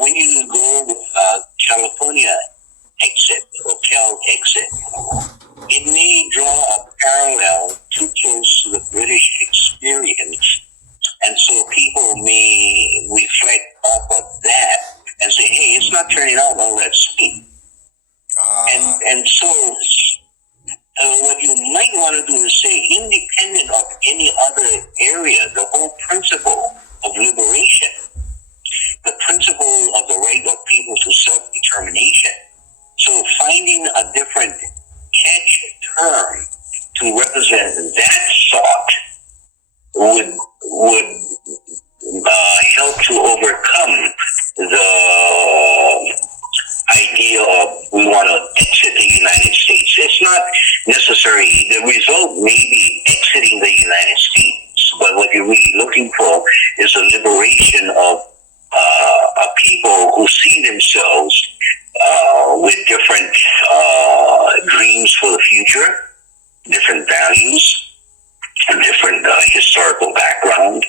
when you go California exit or CALEXIT, it may draw a parallel too close to the British experience, and so people may reflect off of that and say, "Hey, it's not turning out all that sweet." And so what you might want to do is say, independent of any other area, the whole principle of liberation, the principle of the right of people to self-determination. So finding a different catch term to represent that thought would help to overcome the idea of we want to exit the United States. It's not necessary. The result may be exiting the United States, but what you're really looking for is a liberation of a people who see themselves with different dreams for the future, different values, and different historical background.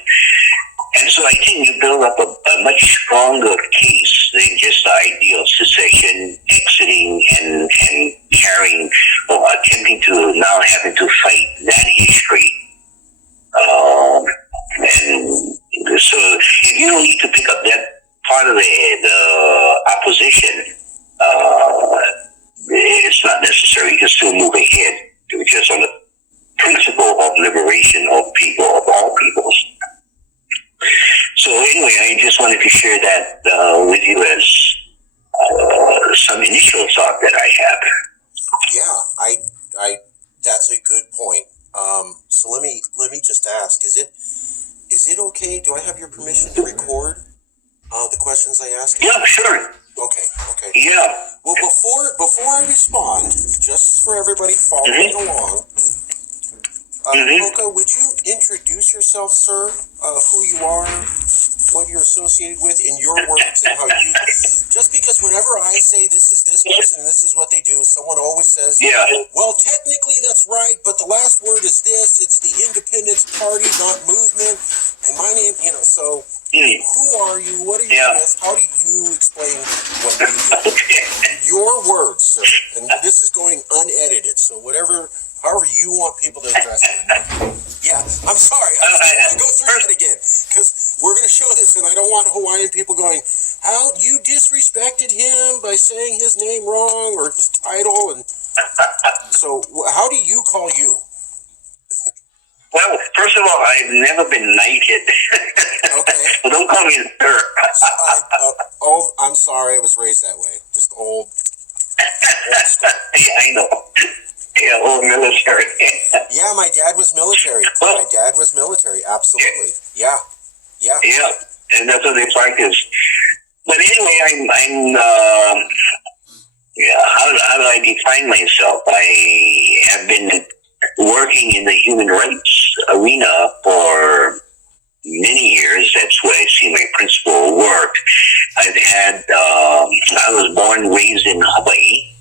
And so I think you build up a much stronger case than just the idea of secession, exiting, and carrying or attempting to now having to fight that history. And so if you don't need to pick up that part of the opposition, it's not necessary. You can still move ahead just on the principle of liberation of people, of all peoples. So anyway, I just wanted to share that with you as some initial thought that I have. Yeah, I that's a good point. So let me just ask: is it okay? Do I have your permission to record the questions I ask? Yeah, sure. Okay. Yeah. Well, before I respond, just for everybody following along. Poka, would you introduce yourself, sir? Who you are, what you're associated with, in your words, and how you... Just because whenever I say this is this person and this is what they do, someone always says, well, technically that's right, but the last word is this. It's the Independence Party, not movement. And my name, so who are you? What are you with? How do you explain what you do? Your words, sir. And this is going unedited, so however you want people to address it. Yeah, I'm sorry. I go through that again because we're going to show this, and I don't want Hawaiian people going, "How you disrespected him by saying his name wrong or his title." And so, how do you call you? Well, first of all, I've never been knighted. Okay. So don't call me sir. I'm sorry. I was raised that way. Just old school. Yeah, I know. Yeah, old military. Yeah, my dad was military. Absolutely. Yeah. Yeah, and that's what they practice. But anyway, I'm how do I define myself? I have been working in the human rights arena for many years. That's where I see my principal work. I was born and raised in Hawaii.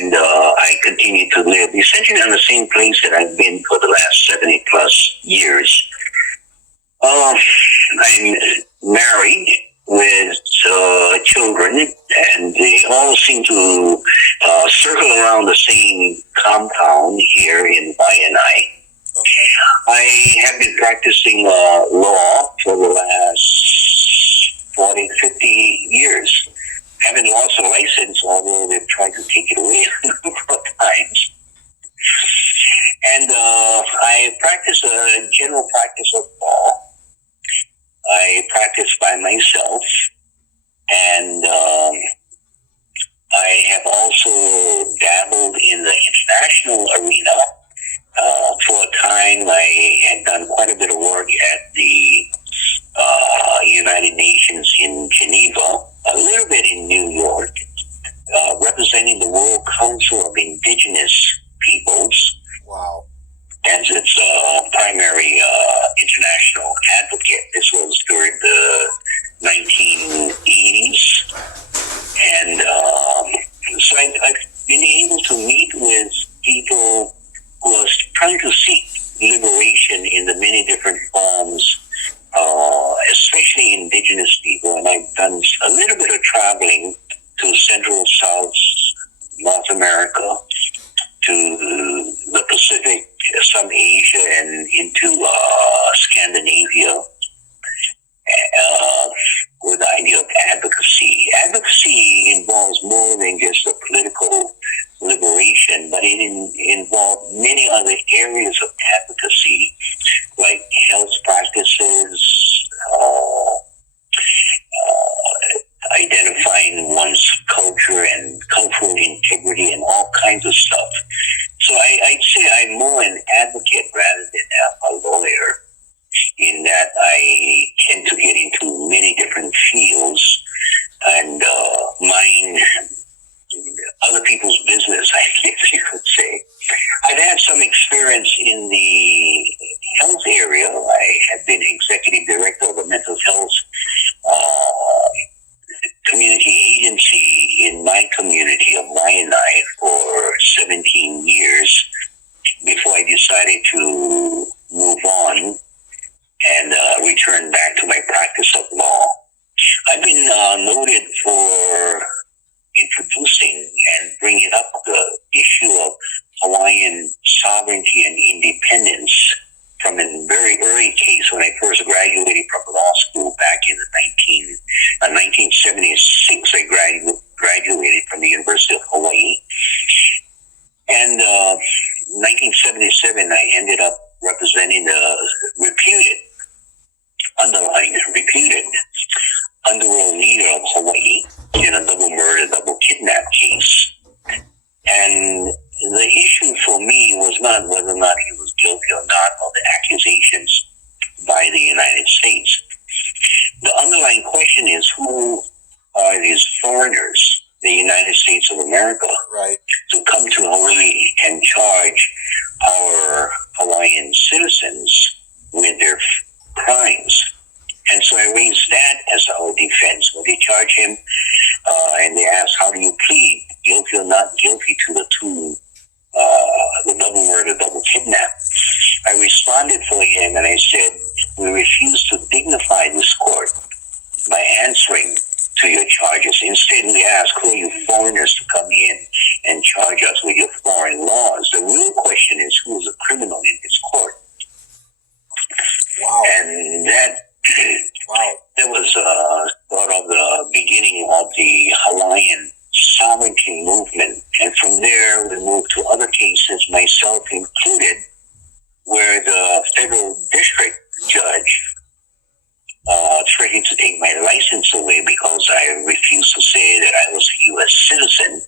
And I continue to live essentially in the same place that I've been for the last 70 plus years. I'm married with children, and they all seem to circle around the same compound here in Laenui. Okay. I have been practicing law for the last 40, 50 years. Haven't lost a license, although they've tried to take it away a number of times. And I practice a general practice of law. I practice by myself, and I have also dabbled in the international arena. For a time, I had done quite a bit of work at the United Nations in Geneva, a little bit in New York, representing the World Council of Indigenous Peoples. Wow. As its primary international advocate. This was during the 1980s. And so I've been able to meet with people who are trying to seek liberation in the many different forms, especially indigenous people. And I've done a little bit of traveling to Central, South, North America, to the Pacific, some Asia, and into Scandinavia, with the idea of advocacy. Advocacy involves more than just a political liberation, but it involves many other areas of advocacy, like health practices, identifying one's culture and cultural integrity and all kinds of stuff. So I'd say I'm more an advocate rather than a lawyer, in that I tend to get into many different fields and mind other people's business, I guess you could say. I've had some experience in the health area. I have been executive director of a mental health community agency in my community of Laenui for 17 years before I decided to move on and return back to my practice of law. I've been noted for introducing and bringing up the issue of Hawaiian sovereignty and independence from a very early case when I first graduated from law school back in 1976. I graduated from the University of Hawaii. And 1977, I ended up representing the reputed underworld leader of Hawaii in a double murder, double kidnap case. And the issue for me was not whether or not he was guilty or not of the accusations by the United States. The underlying question is, who are these foreigners, the United States of America, right, to come to Hawaii and charge our Hawaiian citizens with their crimes? And so I raised that as our defense. When they charge him and they ask, how do you plead, guilty or not guilty to the double murder, double kidnap? I responded for him and I said, we refuse to dignify this court by answering to your charges. Instead, we ask, who are you foreigners to come in and charge us with your foreign laws? The real question is, who is a criminal in this court? Wow. And that wow. That was sort of the beginning of the Hawaiian sovereignty movement. And from there, we moved to other cases, myself included, where the federal district judge threatened to take my license away because I refused to say that I was a U.S. citizen,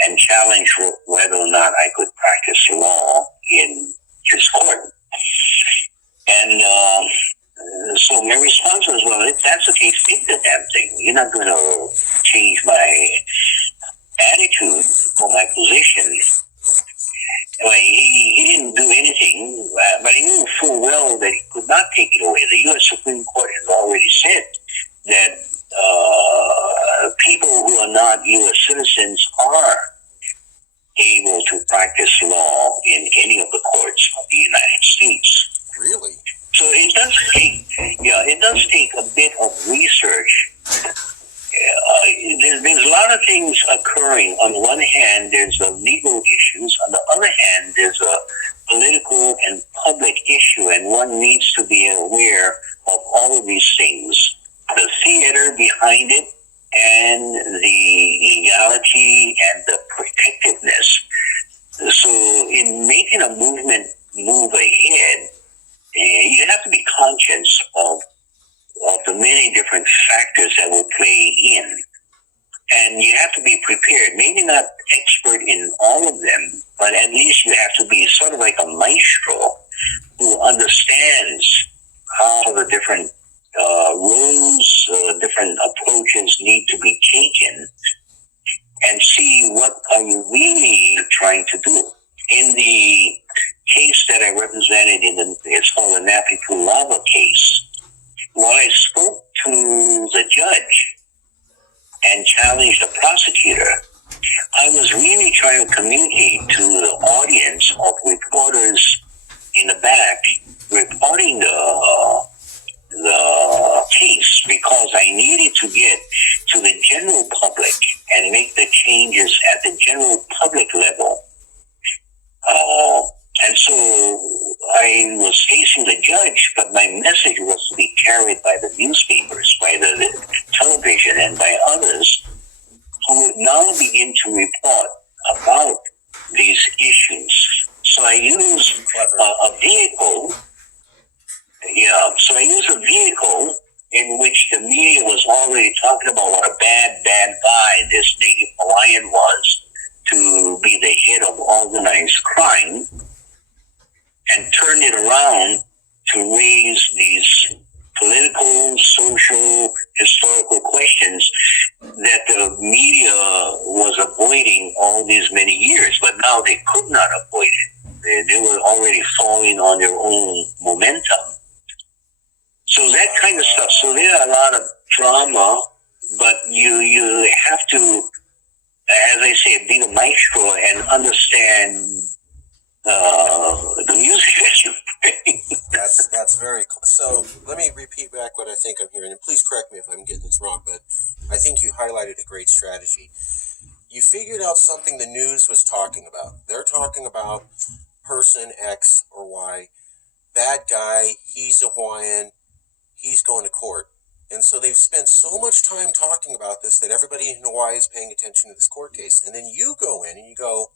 and challenged whether or not I could practice law in his court. And so my response was, well, if that's the case, take the damn thing. You're not going to change my attitude or my position. Well, he didn't do anything, but he knew full well that he could not take it away. The U.S. Supreme Court has already said that people who are not U.S. citizens are able to practice law in any of the courts of the United States. Really? So it does take a bit of research. There's a lot of things occurring. On one hand, there's the legal issues. On the other hand, there's a political and public issue, and one needs to be aware of all of these things. The theater behind it, and the legality and the protectiveness. So in making a movement move ahead, you have to be conscious of the many different factors that will play in. And you have to be prepared, maybe not expert in all of them, but at least you have to be sort of like a maestro who understands how the different rules, different approaches need to be taken, and see what are you really trying to do. In the case that I represented it's called the Napipu Lava case, while I spoke to the judge and challenged the prosecutor, I was really trying to communicate to the audience of reporters in the back reporting the case because I needed to get to the general public and make the changes at the general public level. And so I was facing the judge, but my message was to be carried by the newspapers, by the television, and by others who would now begin to report about these issues. So I used a vehicle. So I used a vehicle in which the media was already talking about what a bad guy this native Hawaiian was to be the head of organized crime, and turned it around to raise these political, social, historical questions that the media was avoiding all these many years, but now they could not avoid it. They were already falling on their own momentum. So that kind of stuff. So there are a lot of drama, but you have to, as I say, be the maestro and understand the music that you play. That's very cool. So let me repeat back what I think I'm hearing, and please correct me if I'm getting this wrong, but I think you highlighted a great strategy. You figured out something the news was talking about. They're talking about person X or Y, bad guy, he's a Hawaiian, he's going to court. And so they've spent so much time talking about this that everybody in Hawaii is paying attention to this court case. And then you go in and you go,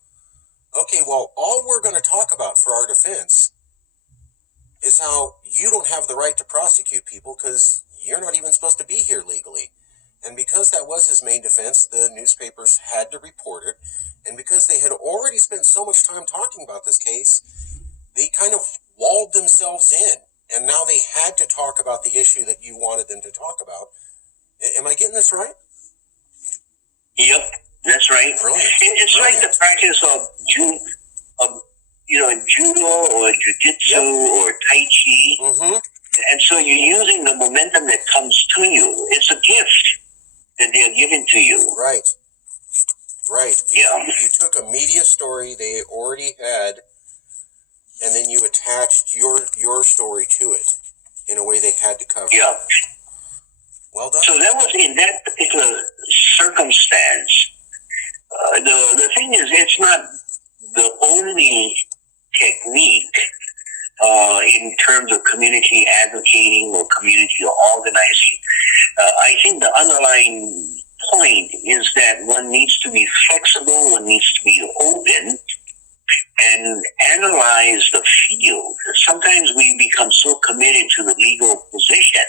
okay, well, all we're going to talk about for our defense is how you don't have the right to prosecute people because you're not even supposed to be here legally. And because that was his main defense, the newspapers had to report it. And because they had already spent so much time talking about this case, they kind of walled themselves in. And now they had to talk about the issue that you wanted them to talk about. Am I getting this right? Yep, that's right. Brilliant. It's like the practice of judo or jiu-jitsu or tai chi. Mm-hmm. And so you're using the momentum that comes to you. It's a gift that they're giving to you. Right. Yeah. You took a media story they already had, and then you attached your story to it in a way they had to cover. Yeah. Well done. So that was in that particular circumstance. The thing is, it's not the only technique in terms of community advocating or community organizing. I think the underlying point is that one needs to be flexible, one needs to be open, and analyze the field. Sometimes we become so committed to the legal position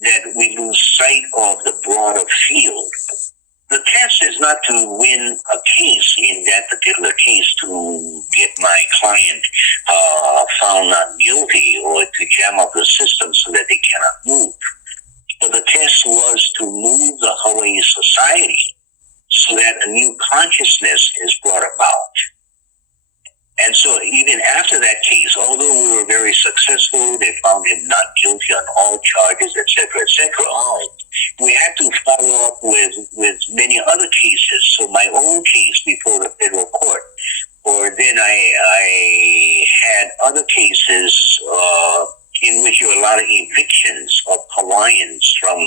that we lose sight of the broader field. The test is not to win a case in that particular case to get my client found not guilty or to jam up the system so that they cannot move. But the test was to move the Hawaii society so that a new consciousness is brought about. And so even after that case, although we were very successful, they found him not guilty on all charges, etc., etc. Wow. We had to follow up with many other cases. So my own case before the federal court, or then I had other cases in which there were a lot of evictions of Hawaiians from,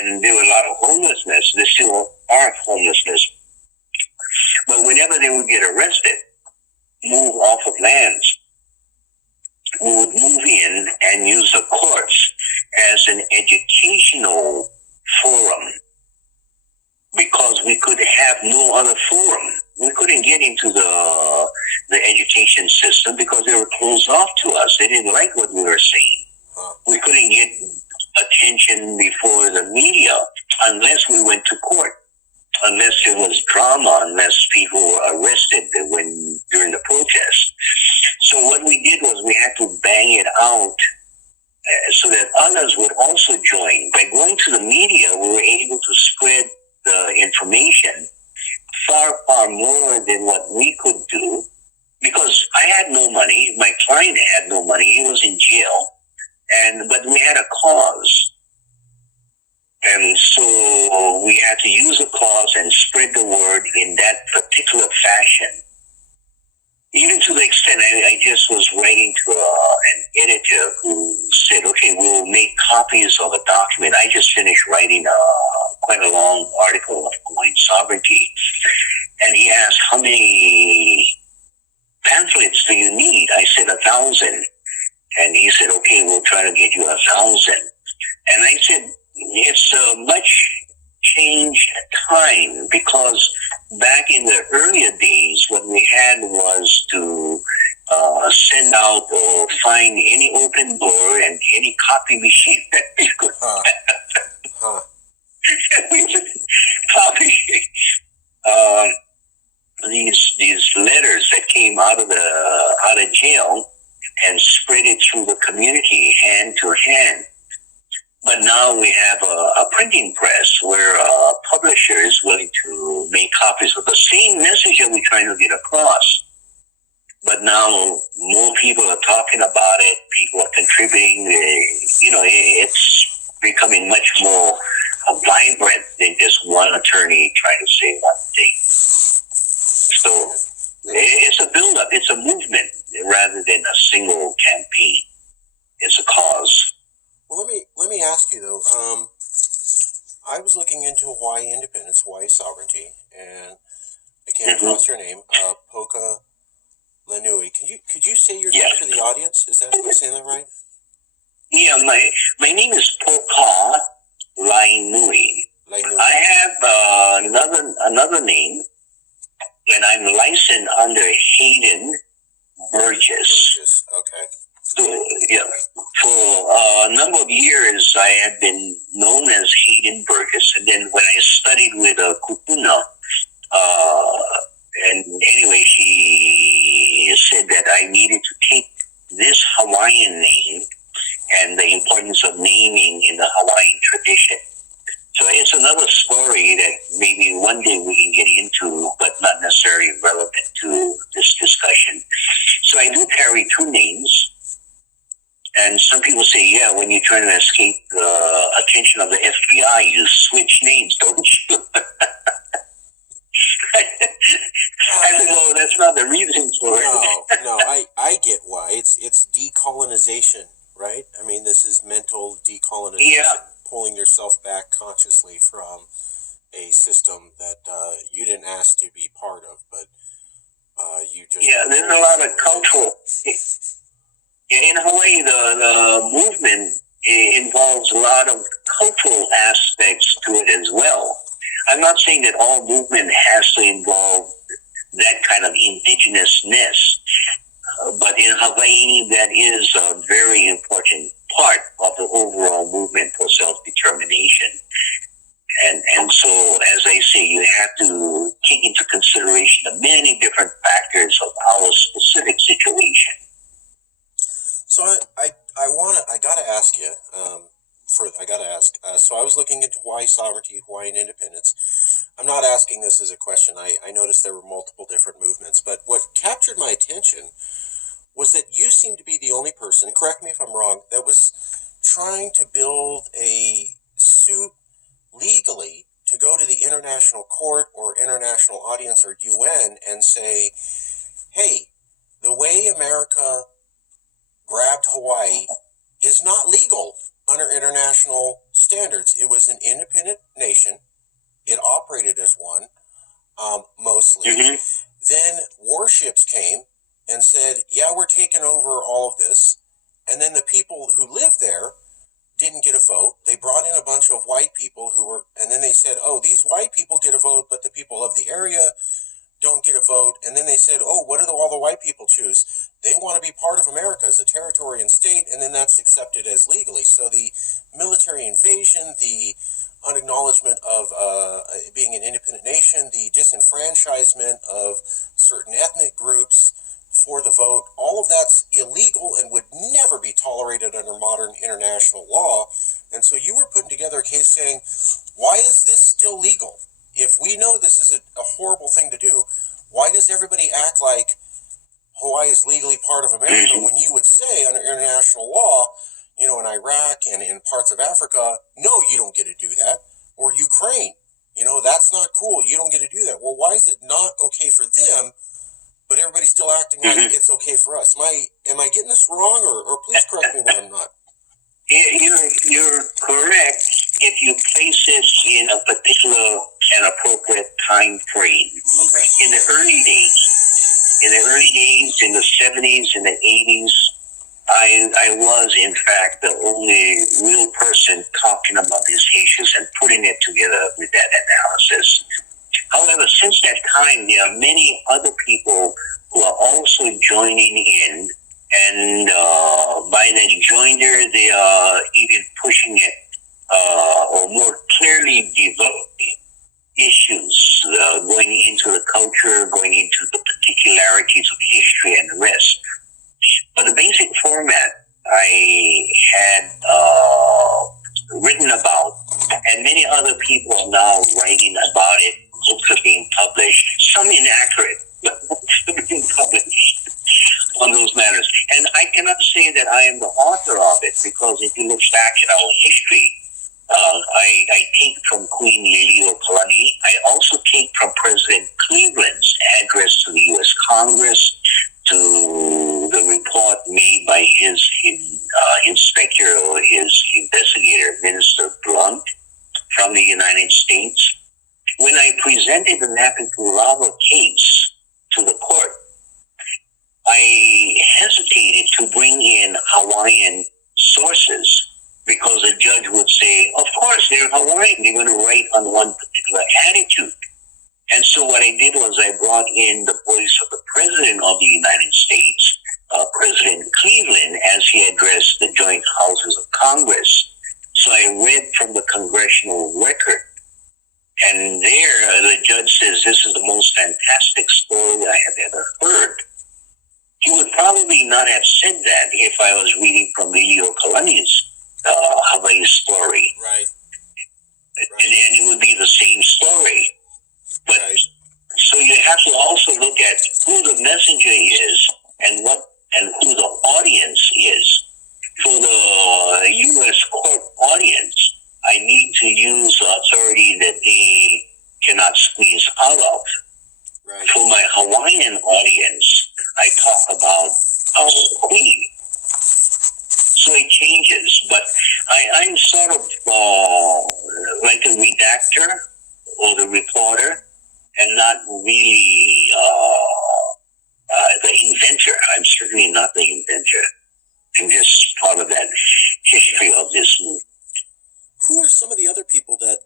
and there were a lot of homelessness. There still are homelessness. But whenever they would get arrested, move off of lands, we would move in and use the courts as an educational forum because we could have no other forum. We couldn't get into the education system because they were closed off to us. They didn't like what we were saying. We couldn't get attention before the media unless we went to court. Unless there was drama, unless people were arrested during the protest. So what we did was we had to bang it out so that others would also join. By going to the media, we were able to spread the information far, far more than what we could do because I had no money. My client had no money. He was in jail. But we had a cause. And so we had to use a cause and spread the word in that particular fashion. even to the extent I just was writing to an editor who said, okay, we'll make copies of a document. I just finished writing quite a long article of Hawaiian sovereignty. And he asked, how many pamphlets do you need? I said 1,000. And he said, okay, we'll try to get you 1,000. And I said, it's a much changed time, because back in the earlier days, what we had was to send out or find any open door and any copy machine that we could we would copy these letters that came out of jail and spread it through the community hand to hand. But now we have a printing press where a publisher is willing to make copies of the same message that we're trying to get across. But now more people are talking about it. People are contributing. It's becoming much more vibrant than just one attorney trying to say one thing. So it's a build-up. It's a movement rather than a single campaign. It's a cause. Well, let me ask you though. I was looking into Hawaii independence, Hawaii sovereignty, and I came across your name, Poka Laenui. Could you say your name for the audience? Am I saying that right? Yeah, my name is Poka Laenui. I have another name, and I'm licensed under Hayden Burgess. Okay. So, yeah, for a number of years, I have been known as Hayden Burgess, and then when I studied with Kupuna, and anyway, she said that I needed to take this Hawaiian name and the importance of naming in the Hawaiian tradition. So it's another story that maybe one day we can get into, but not necessarily relevant to this discussion. So I do carry two names. And some people say, yeah, when you're trying to escape the attention of the FBI, you switch names, don't you? I don't know, that's not the reason for it. No, I get why. It's decolonization, right? I mean, this is mental decolonization, pulling yourself back consciously from a system that you didn't ask to be part of, but you just... Yeah, there's a lot of cultural... In Hawaii, the movement involves a lot of cultural aspects to it as well. I'm not saying that all movement has to involve that kind of indigenousness, but in Hawaii, that is a very important part of the overall movement for self-determination. And so, as I say, you have to take into consideration the many different factors of our specific situation. So I gotta ask you, so I was looking into Hawaii sovereignty, Hawaiian independence. I'm not asking this as a question. I noticed there were multiple different movements, but what captured my attention was that you seem to be the only person, correct me if I'm wrong, that was trying to build a suit legally to go to the international court or international audience or UN and say, hey, the way America grabbed Hawaii is not legal under international standards. It was an independent nation. It operated as one, mostly. Mm-hmm. Then warships came and said, yeah, we're taking over all of this. And then the people who lived there didn't get a vote. They brought in a bunch of white people and then they said, oh, these white people get a vote, but the people of the area don't get a vote. And then they said, oh, what do all the white people choose? They want to be part of America as a territory and state, and then that's accepted as legally. So the military invasion, the unacknowledgement of being an independent nation, the disenfranchisement of certain ethnic groups for the vote, all of that's illegal and would never be tolerated under modern international law. And so you were putting together a case saying, why is this still legal? If we know this is a horrible thing to do, why does everybody act like Hawaii is legally part of America when you would say under international law, in Iraq and in parts of Africa, no, you don't get to do that. Or Ukraine, that's not cool. You don't get to do that. Well, why is it not okay for them, but everybody's still acting like it's okay for us. Am I getting this wrong, or please correct me when I'm not? You're correct if you place it in a particular and appropriate time frame. Okay. In the early days, in the 70s, in the 80s, I was, in fact, the only real person talking about these issues and putting it together with that analysis. However, since that time, there are many other people who are also joining in, and by that joiner, they are even pushing it or more clearly developing issues going into the culture, going into the particularities of history and the rest. But the basic format I had written about, and many other people are now writing about it. Books are being published, some inaccurate, but books are being published on those matters. And I cannot say that I am the author of it, because if you look back at our history, I take from Queen Liliuokalani. I also take from President Cleveland's address to the U.S. Congress, to the report made by his inspector or his investigator, Minister Blunt, from the United States. When I presented the Napitulava case to the court, I hesitated to bring in Hawaiian sources, because a judge would say, of course, they're Hawaiian. They're going to write on one particular attitude. And so what I did was I brought in the voice of the President of the United States, President Cleveland, as he addressed the joint houses of Congress. So I read from the congressional record. And there, the judge says, this is the most fantastic story I have ever heard. He would probably not have said that if I was reading from Liliuokalani's Hawaii story. Right. And then it would be the same story. But so you have to also look at who the messenger is and who the audience is. For the U.S. court audience, I need to use authority that they cannot squeeze out of. Right. For my Hawaiian audience, I talk about our queen. So it changes, but I'm sort of like a redactor or the reporter, and not really the inventor. I'm certainly not the inventor. I'm just part of that history of this movement. Who are some of the other people that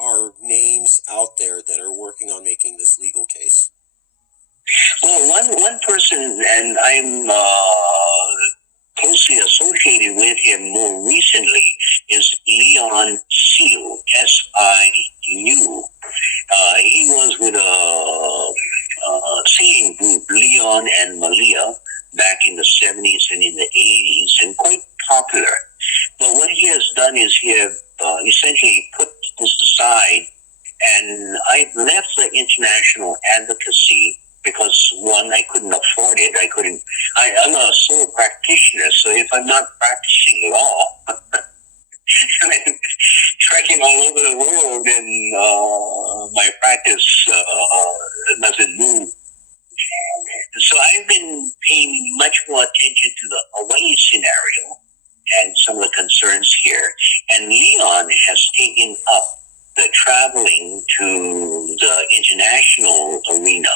are names out there that are working on making this legal case? Well, one person, and I'm closely associated with him more recently, is Leon Siu, S-I-U. He was with a singing group, Leon and Malia, back in the 70s and in the 80s, and quite popular. But what he has done is he has essentially put this aside, and I've left the international advocacy because, one, I couldn't afford it. I'm a sole practitioner, so if I'm not practicing law, and I'm trekking all over the world, and my practice doesn't move. So I've been paying much more attention to the Hawaii scenario and some of the concerns here. And Leon has taken up the traveling to the international arena,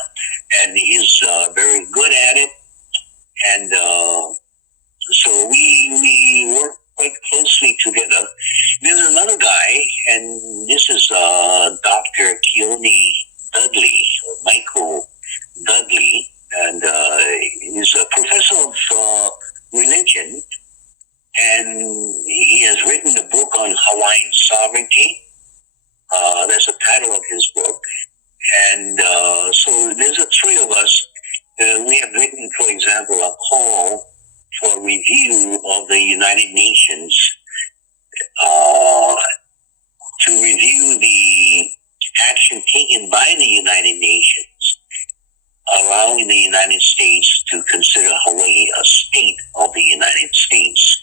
and he's very good at it. And so we work quite closely together. There's another guy, and this is Dr. Keone Dudley, Michael Dudley, and he's a professor of religion, and he has written a book on Hawaiian sovereignty. That's the title of his book. And so there's the three of us. We have written, for example, a call for review of the United Nations to review the action taken by the United Nations allowing the United States to consider Hawaii a state of the United States.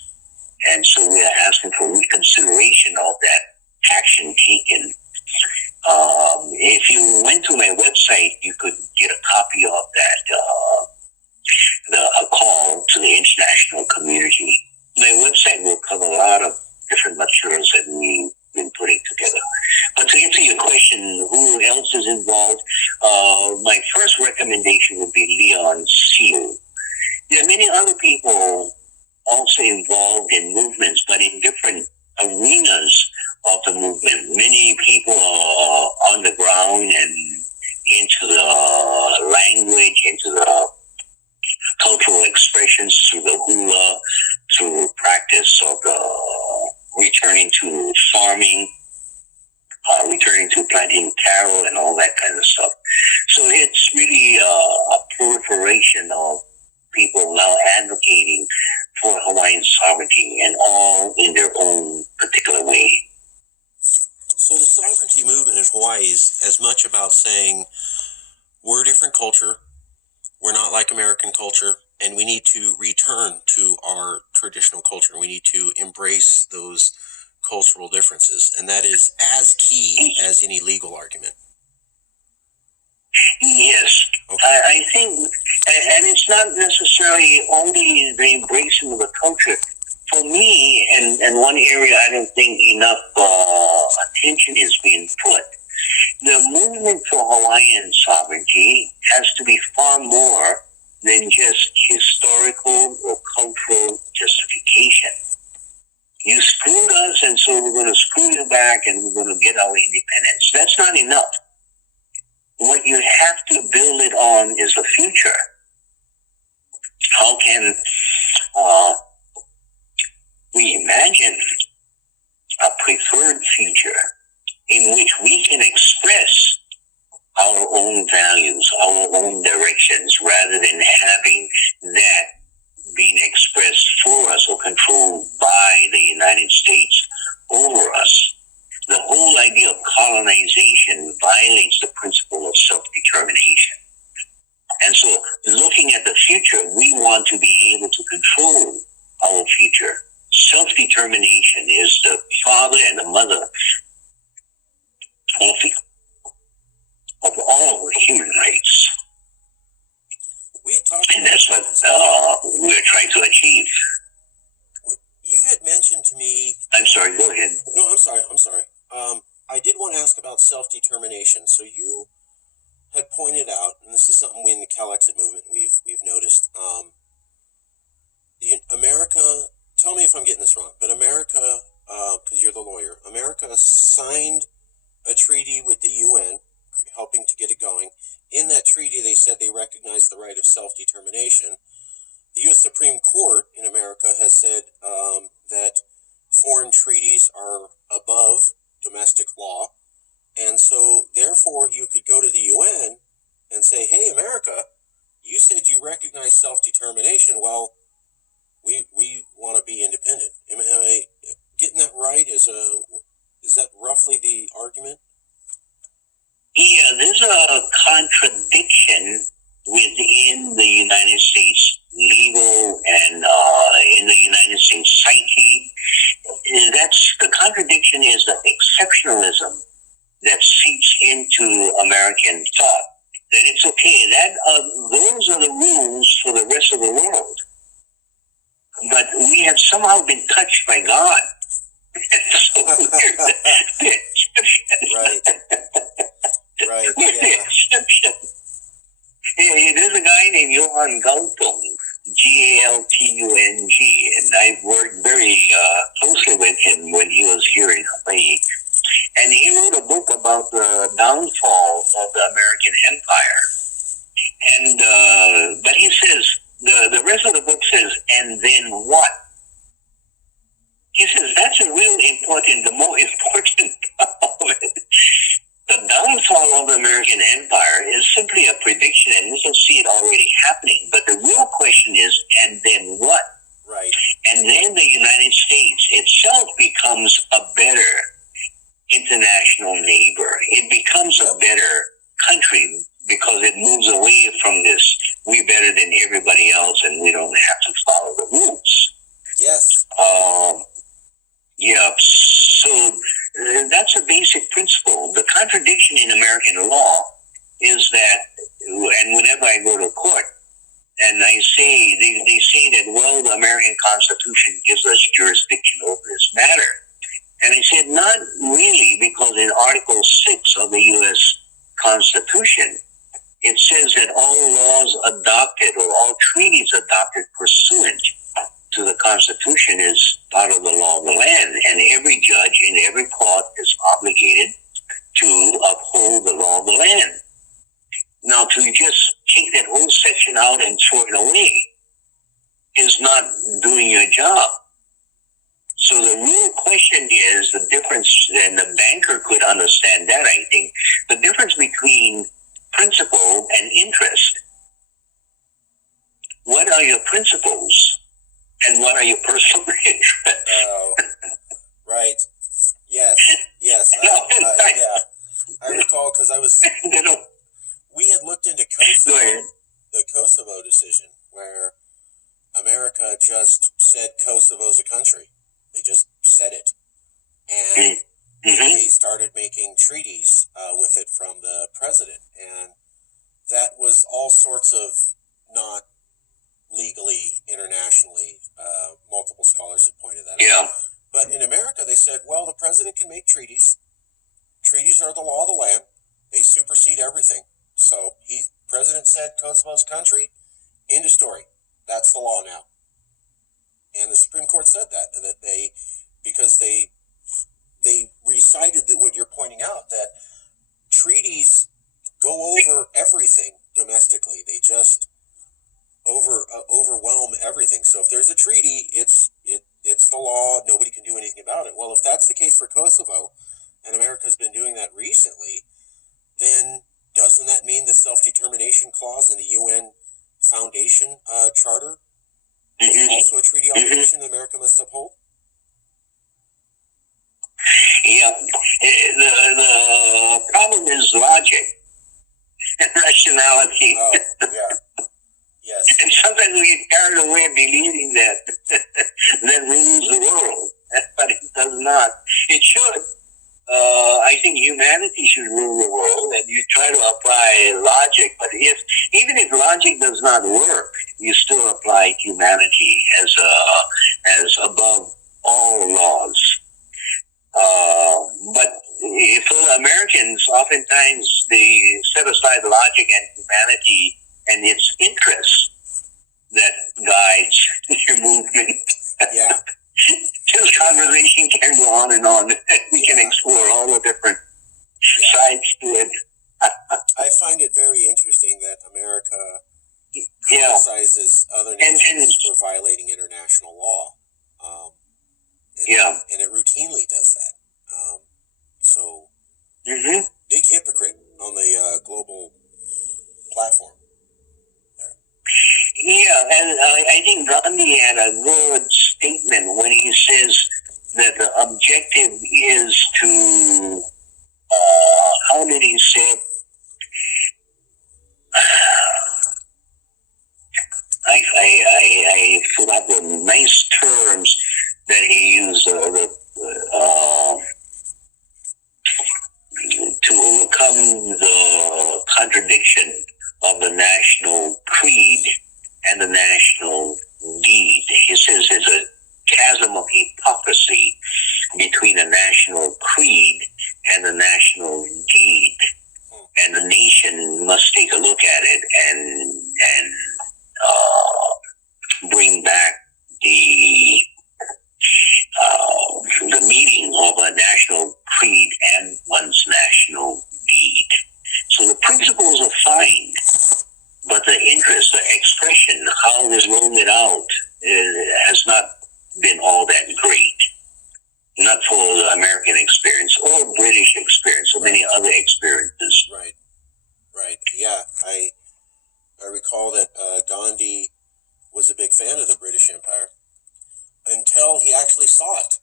And so we are asking for reconsideration of that action taken. If you went to my website, website, you could get a copy of that, a call to the international community. My website will cover a lot of different materials that we've been putting together. But to answer your question, who else is involved? My first recommendation would be Leon Seal. There are many other people also involved in movements, but in different arenas of the movement. Many people are on the ground and into the language, into the cultural expressions through the hula, through practice of the returning to farming, returning to planting taro and all that kind of stuff. So it's really a proliferation of people now advocating for Hawaiian sovereignty, and all in their own particular way. So the sovereignty movement in Hawaii is as much about saying we're a different culture, we're not like American culture, and we need to return to our traditional culture. We need to embrace those cultural differences, and that is as key as any legal argument. Yes, okay. I think, and it's not necessarily only the embracing of the culture. For me, and one area I don't think enough attention is being put, the movement for Hawaiian sovereignty has to be far more than just historical or cultural justification. You screwed us, and so we're going to screw you back, and we're going to get our independence. That's not enough. What you have to build it on is the future. How can we imagine a preferred future in which we can express our own values, our own directions, rather than having that being expressed for us or controlled by the United States over us? The whole idea of colonization violates the principle of self-determination. And so, looking at the future, we want to be able to control our future. Self-determination is the father and the mother of all human rights. And that's what we're trying to achieve. You had mentioned to me... I'm sorry, go ahead. No, I'm sorry. I did want to ask about self-determination. So you had pointed out, and this is something we in the CALEXIT movement we've noticed, America, tell me if I'm getting this wrong, but America, because you're the lawyer, America signed a treaty with the UN, helping to get it going. In that treaty, they said they recognized the right of self-determination. The U.S. Supreme Court in America has said that foreign treaties are above domestic law, and so therefore you could go to the UN and say, hey, America, you said you recognize self-determination. Well, we want to be independent. Am I getting that right? Is that roughly the argument? Yeah, there's a contradiction within the United States legal and in the United States psyche. That's the contradiction is the exceptionalism that seeps into American thought. That it's okay. Those are the rules for the rest of the world. But we have somehow been touched by God. It's so weird. The exception. Right. We're the exception. There's a guy named Johann Galtung, Galtung, and I worked very closely with him when he was here in Hawaii. And he wrote a book about the downfall of the American Empire. And but he says, the rest of the book says, and then what? He says that's the more important part of it. The downfall of the American Empire is simply a prediction, and we can see it already happening. But the real question is, and then what? Right. And then the United States itself becomes a better international neighbor. It becomes a better country because it moves away from this, we're better than everybody else and we don't have to follow the rules. Yes. Yeah, so that's a basic principle. The contradiction in American law is that, and whenever I go to court, and I say, they say that, well, the American Constitution gives us jurisdiction over this matter. And I said, not really, because in Article 6 of the U.S. Constitution, it says that all laws adopted or all treaties adopted pursuant to the Constitution is part of the law of the land. And every judge in every court is obligated to uphold the law of the land. Now, to just take that whole section out and throw it away is not doing your job. So the real question is the difference, and the banker could understand that, I think, the difference between principle and interest. What are your principles and what are your personal interests? Oh, right. Yes. No, Yeah. I recall because we had looked into Kosovo, the Kosovo decision, where America just said Kosovo's a country. They just said it. And they started making treaties with it from the president. And that was all sorts of not legally, internationally, multiple scholars have pointed that out. But in America, they said, well, the president can make treaties. Treaties are the law of the land. They supersede everything. So president said Kosovo's country, end of story. That's the law now. And the Supreme Court said that, and that because they recited what you're pointing out, that treaties go over everything domestically. They just overwhelm everything. So if there's a treaty, it's the law. Nobody can do anything about it. Well, if that's the case for Kosovo, and America's been doing that recently, then doesn't that mean the self-determination clause in the UN Foundation Charter is also a treaty obligation that America must uphold? Yeah. The problem is logic and rationality. Oh, yeah. Yes. And sometimes we get carried away believing that that rules the world, but it does not. It should. I think humanity should rule the world, and you try to apply logic, but even if logic does not work, you still apply humanity as above all laws. But for Americans, oftentimes they set aside logic and humanity and its interests that guides your movement. Yeah. This conversation can go on and on. We can explore all the different sides to it. I find it very interesting that America criticizes other nations for violating international law. And it routinely does that. Big hypocrite on the global platform. Yeah, and I think Gandhi had a good statement when he says that the objective is to, how did he say? I forgot the nice terms that he used to overcome the contradiction of the national creed and the national deed. He says there's a chasm of hypocrisy between the national creed and the national deed, and the nation must take a look at it and bring back the meaning of a national creed and one's national deed. So the principles are fine, but the interest, the expression, how they rolled it out, has not been all that great. Not for the American experience or British experience or many other experiences. Right. Yeah, I recall that Gandhi was a big fan of the British Empire until he actually saw it.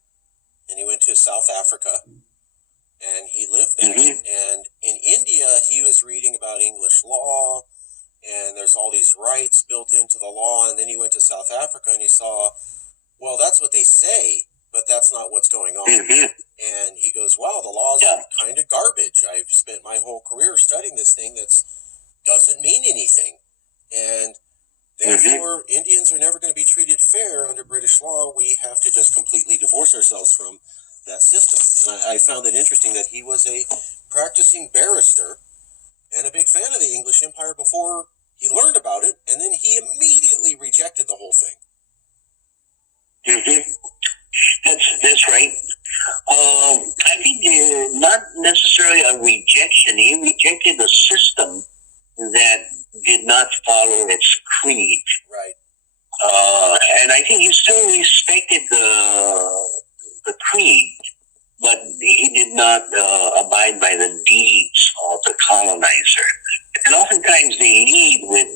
And he went to South Africa and he lived there. And in India, he was reading about English law, and there's all these rights built into the law. And then he went to South Africa and he saw, well, that's what they say, but that's not what's going on. And he goes, wow, the law's kind of garbage. I've spent my whole career studying this thing doesn't mean anything. And therefore, Indians are never going to be treated fair under British law. We have to just completely divorce ourselves from that system. And I found it interesting that he was a practicing barrister and a big fan of the English Empire before he learned about it, and then he immediately rejected the whole thing. That's right. I think not necessarily a rejection. He rejected the system that did not follow its creed. Right. And I think he still respected the creed, but he did not abide by the deeds of the colonizer. And oftentimes they lead with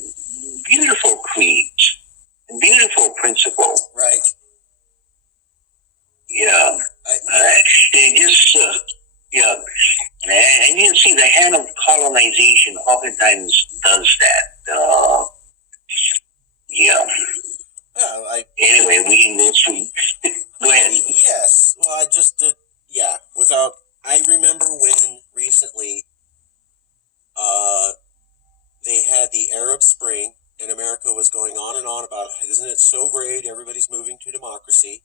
beautiful creeds and beautiful principles. Right. Yeah. They just, yeah. And you see the hand of colonization oftentimes does that. Yeah. Anyway, we can go through. Go ahead. Yes. Well, I just, I remember when recently they had the Arab Spring, and America was going on and on about, isn't it so great, everybody's moving to democracy.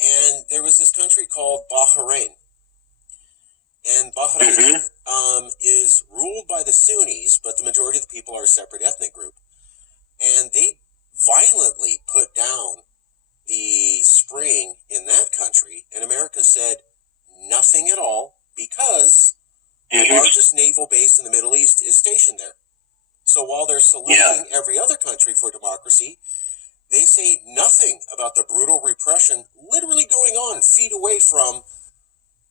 And there was this country called Bahrain. And Bahrain is ruled by the Sunnis, but the majority of the people are a separate ethnic group. And they violently put down the spring in that country, and America said nothing at all because the largest naval base in the Middle East is stationed there. So while they're saluting every other country for democracy, they say nothing about the brutal repression literally going on feet away from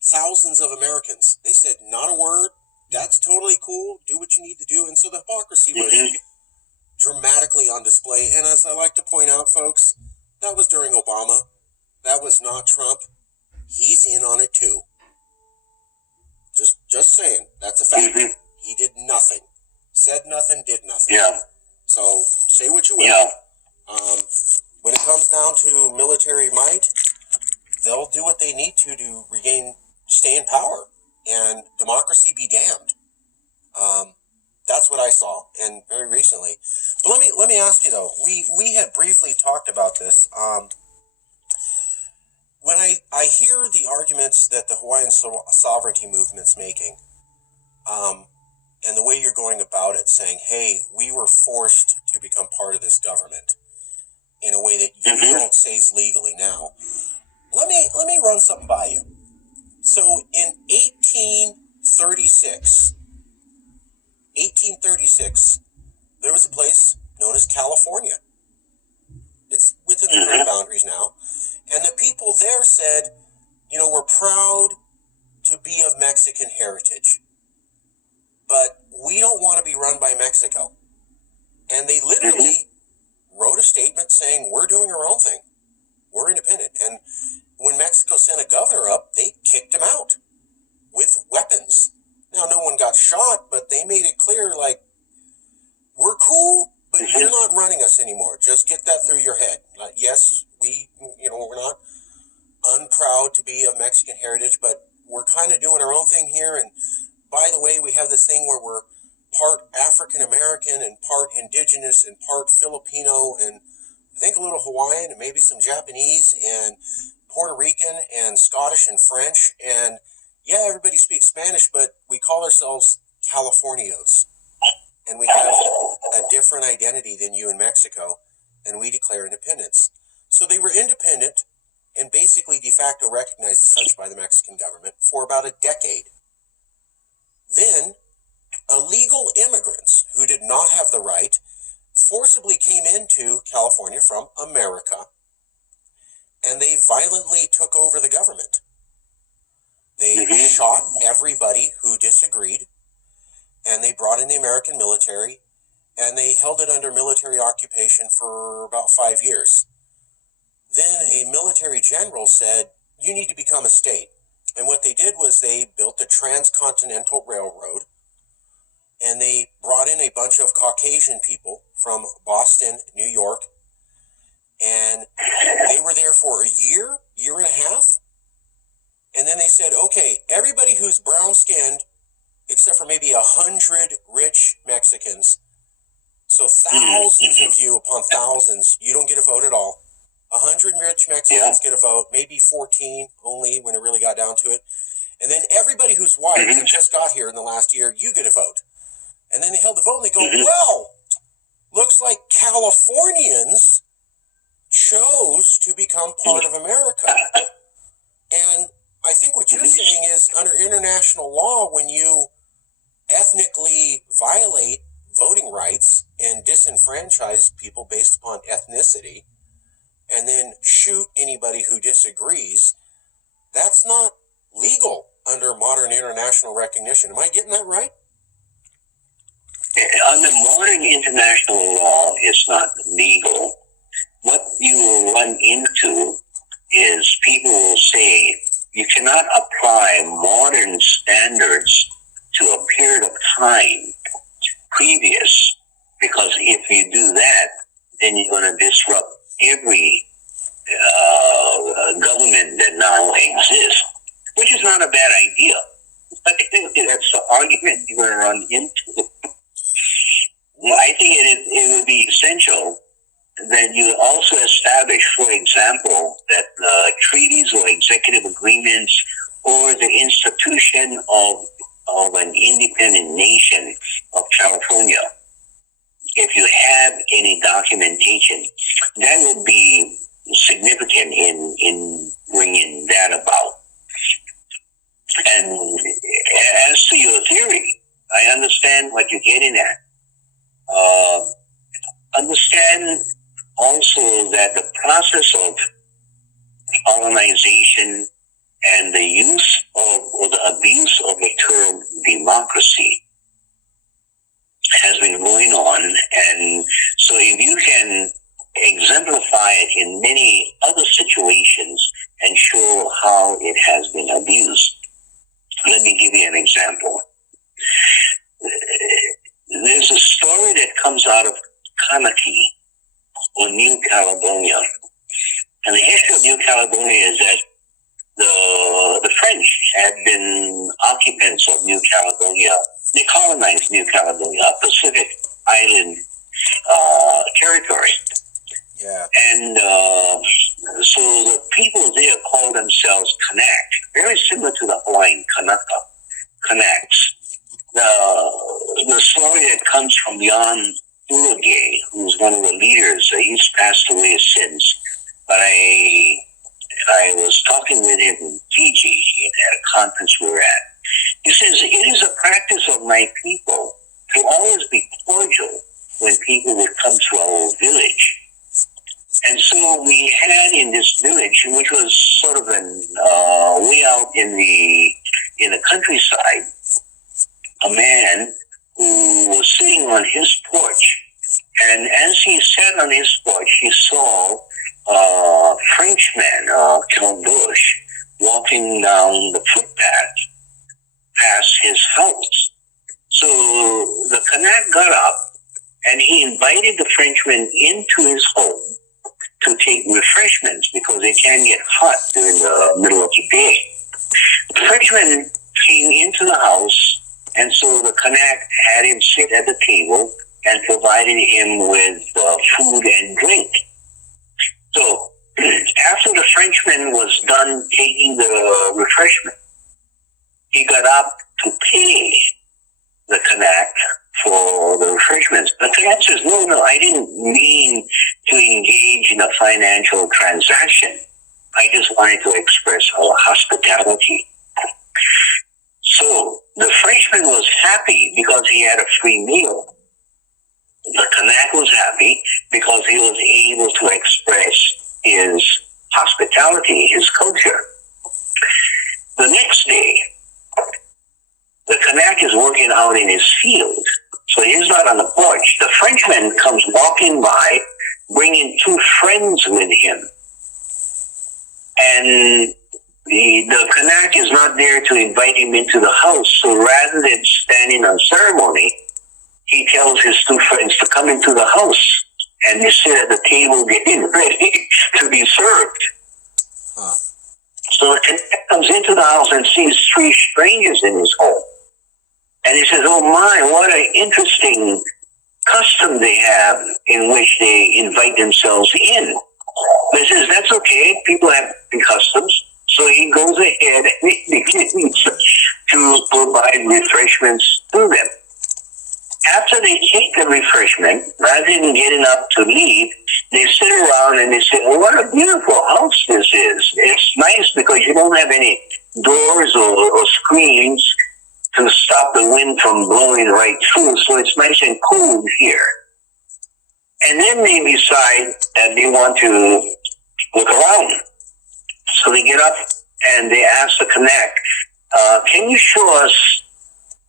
thousands of Americans. They said not a word. That's totally cool. Do what you need to do. And so the hypocrisy was dramatically on display. And as I like to point out, folks, that was during Obama. That was not Trump. He's in on it too. Just saying. That's a fact. He did nothing. Said nothing, did nothing. Yeah. So say what you will. Yeah. When it comes down to military might, they'll do what they need to stay in power, and democracy be damned. That's what I saw, and very recently. But let me ask you though. We had briefly talked about this. When I hear the arguments that the Hawaiian sovereignty movement's making, and the way you're going about it, saying, "Hey, we were forced to become part of this government in a way that you don't say is legally now." Let me run something by you. So in 1836, there was a place known as California. It's within the current boundaries now. And the people there said, we're proud to be of Mexican heritage, but we don't want to be run by Mexico. And they literally wrote a statement saying, we're doing our own thing. We're independent. And when Mexico sent a governor up, they kicked him out with weapons. Now, no one got shot, but they made it clear, we're cool, but you're not running us anymore. Just get that through your head. Yes, we're not unproud to be of Mexican heritage, but we're kind of doing our own thing here. And by the way, we have this thing where we're part African American and part indigenous and part Filipino and I think a little Hawaiian and maybe some Japanese and Puerto Rican and Scottish and French. And yeah, everybody speaks Spanish, but we call ourselves Californios. And we have a different identity than you in Mexico, and we declare independence. So they were independent and basically de facto recognized as such by the Mexican government for about a decade. Then, illegal immigrants who did not have the right forcibly came into California from America, and they violently took over the government. They shot everybody who disagreed, and they brought in the American military, and they held it under military occupation for about 5 years. Then a military general said, you need to become a state. And what they did was they built the Transcontinental Railroad, and they brought in a bunch of Caucasian people from Boston, New York, and they were there for a year and a half, and then they said, okay, everybody who's brown-skinned, except for maybe 100 rich Mexicans. So thousands of you upon thousands, you don't get a vote at all. 100 rich Mexicans get a vote, maybe 14 only when it really got down to it. And then everybody who's white and just got here in the last year, you get a vote. And then they held the vote and they go, well, looks like Californians chose to become part of America. And I think what you're saying is under international law, when you ethnically violate voting rights and disenfranchise people based upon ethnicity, and then shoot anybody who disagrees, that's not legal under modern international recognition. Am I getting that right? Under modern international law, it's not legal. What you will run into is people will say you cannot apply modern standards to a period of time previous, because if you do that, then you're going to disrupt every government that now exists, which is not a bad idea. I think that's the argument you're going to run into. I think it would be essential that you also establish, for example, that treaties or executive agreements or the institution of an independent nation of California, if you have any documentation, that would be significant in bringing that about. And as to your theory, I understand what you're getting at. Understand also that the process of colonization and the use of or the abuse of the term democracy has been going on, and so if you can exemplify it in many other situations and show how it has been abused. Let me give you an example. There's a story that comes out of Kanaki, or New Caledonia. And the history of New Caledonia is that the French had been occupants of New Caledonia. They colonized New Caledonia, a Pacific island territory. Yeah. And so the people there call themselves Kanak, very similar to the Hawaiian Kanaks. The story that comes from Jan Urugay, who's one of the leaders, he's passed away since, but I was talking with him in Fiji at a conference we were at. He says, it is a practice of my people to always be cordial when people would come to our village. And so we had in this village, which was sort of an way out in the countryside, a man who was sitting on his porch. And as he sat on his porch, he saw a Frenchman, Count Bush, walking down the footpath past his house. So the Kanak got up and he invited the Frenchman into his home to take refreshments because they can get hot during the middle of the day. The Frenchman came into the house, and so the Kanak had him sit at the table and provided him with food and drink. So after the Frenchman was done taking the refreshment, he got up to pay the Kanak for the refreshments. But the answer is no, I didn't mean to engage in a financial transaction. I just wanted to express our hospitality. So the Frenchman was happy because he had a free meal. The Kanak was happy because he was able to express his hospitality, his culture. The next day, the Kanak is working out in his field, so he's not on the porch. The Frenchman comes walking by, bringing two friends with him. And the Kanak is not there to invite him into the house, so rather than standing on ceremony, he tells his two friends to come into the house, and they sit at the table getting ready to be served. So the Kanak comes into the house and sees three strangers in his home. And he says, oh my, what an interesting custom they have in which they invite themselves in. But he says, that's okay. People have customs. So he goes ahead and begins to provide refreshments to them. After they take the refreshment, rather than getting up to leave, they sit around and they say, oh, what a beautiful house this is. It's nice because you don't have any doors or screens to stop the wind from blowing right through, so it's nice and cool here. And then they decide that they want to look around. So they get up and they ask the Kanak, can you show us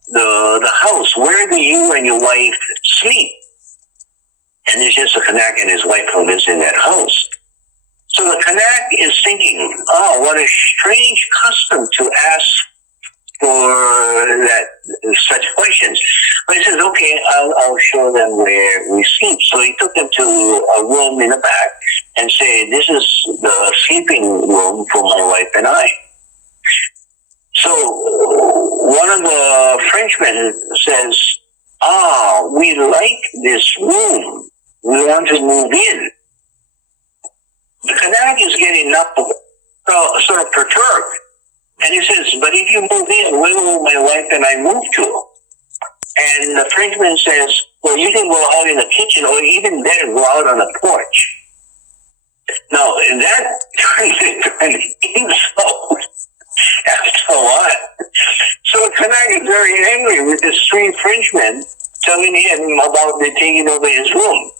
the house? Where do you and your wife sleep? And there's just a Kanak and his wife who lives in that house. So the Kanak is thinking, oh, what a strange custom to ask for that such questions. But he says, okay, I'll show them where we sleep. So he took them to a room in the back and said, this is the sleeping room for my wife and I. So one of the Frenchmen says, we like this room. We want to move in. The Kanak is getting up, sort of perturbed. And he says, but if you move in, where will my wife and I move to? And the Frenchman says, well, you can go out in the kitchen, or even better, go out on the porch. Now, that turns into an insult after a while. So Kanak is very angry with the three Frenchmen telling him about the taking over his room.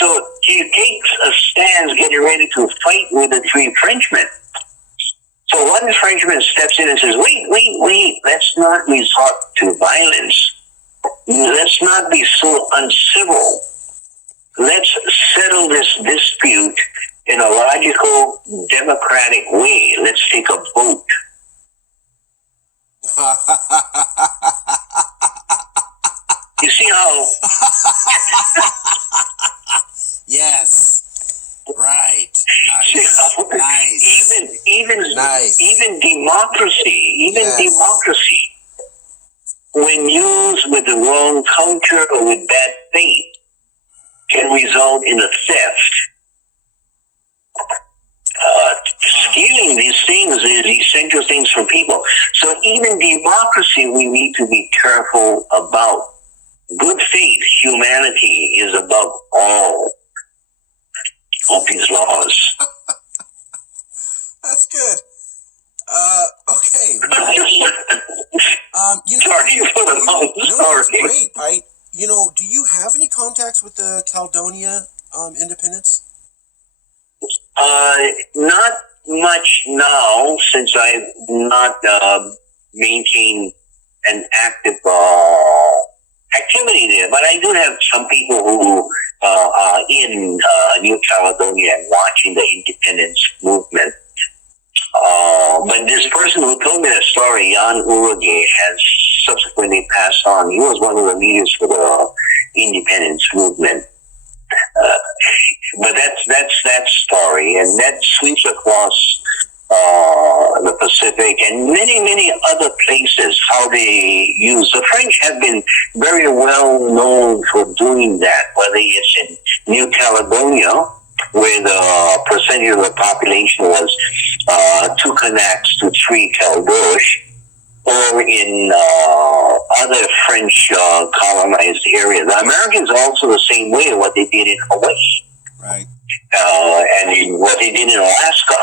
So he takes a stance getting ready to fight with the three Frenchmen. So one Frenchman steps in and says, wait, let's not resort to violence. Let's not be so uncivil. Let's settle this dispute in a logical, democratic way. Let's take a vote. You see how... Yes. Right. Nice. Nice. Even democracy, democracy, when used with the wrong culture or with bad faith, can result in a theft. Stealing these things is essential things from people. So even democracy, we need to be careful about. Good faith, humanity is above all of these laws. That's good. Okay. Well, Sorry for the long story. Great. Do you have any contacts with the Caledonia independence? Not much now, since I've not maintained an active activity there. But I do have some people who are in New Caledonia and watching the independence movement. But this person who told me the story, Jan Uruguay, has subsequently passed on. He was one of the leaders for the independence movement. But that's that story, and that sweeps across the Pacific and many other places. How they use the French have been very well known for doing that, whether it's in New Caledonia, where the percentage of the population was 2 Kanaks to 3 Caldoche, or in other French colonized areas. The Americans are also the same way, what they did in Hawaii. Right. And what they did in Alaska.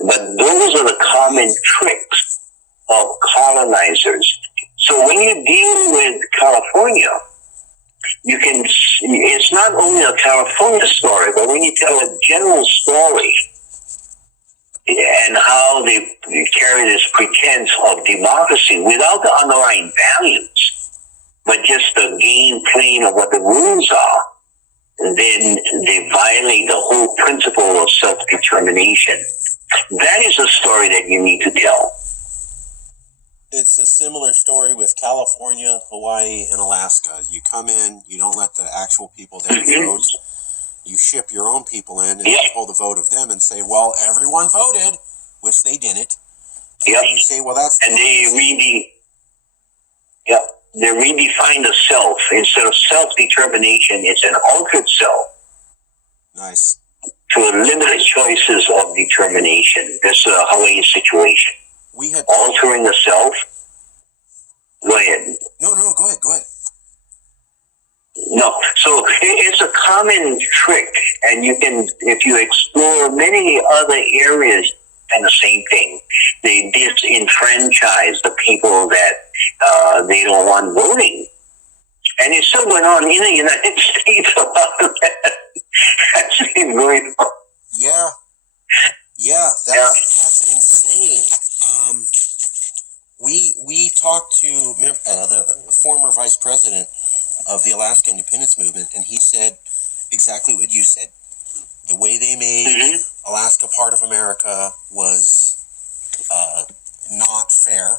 But those are the common tricks of colonizers. So when you deal with California, it's not only a California story, but when you tell a general story and how they carry this pretense of democracy without the underlying values, but just the game plane of what the rules are, then they violate the whole principle of self-determination. That is a story that you need to tell. It's a similar story with California, Hawaii, and Alaska. You come in, you don't let the actual people there vote. You ship your own people in and you hold the vote of them and say, well, everyone voted, which they didn't. Yep. And you say, well, that's... And they really... Yeah. They redefine the self. Instead of self-determination, it's an altered self. Nice. To limited choices of determination. This is a Hawaii situation. We had altering the self. Go ahead. No, go ahead. No, so it's a common trick, and you can, if you explore many other areas, and the same thing. They disenfranchise the people that they don't want voting. And it's still going on in the United States about that. That's been going on. Yeah, that's insane. We talked to the former vice president of the Alaska Independence Movement, and he said exactly what you said. The way they made Alaska part of America was not fair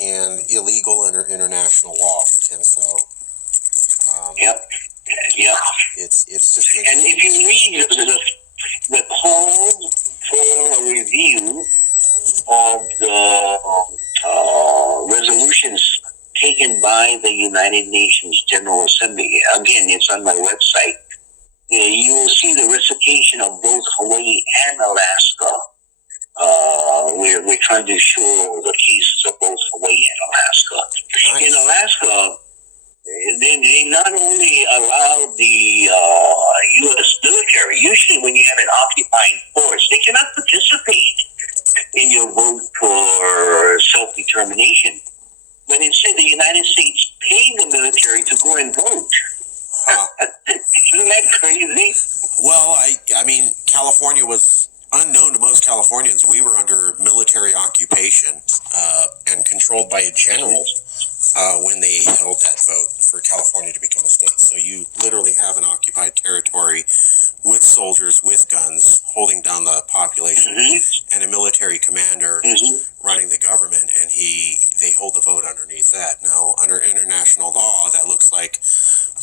and illegal under international law, and so it's just and if you read the call for a review of the resolutions taken by the United Nations General Assembly, again, it's on my website. You will see the recitation of both Hawaii and Alaska. We're trying to show the cases of both Hawaii and Alaska. Nice. In Alaska, they not only allow the U.S. military, usually when you have an occupying force, they cannot participate in your vote for self-determination. But instead, the United States paid the military to go and vote. Huh. Isn't that crazy? Well, I mean, California was unknown to most Californians. We were under military occupation and controlled by a general when they held that vote for California to become a state. So you literally have an occupied territory with soldiers, with guns, holding down the population, and a military commander running the government, and they hold the vote underneath that. Now, under international law, that looks like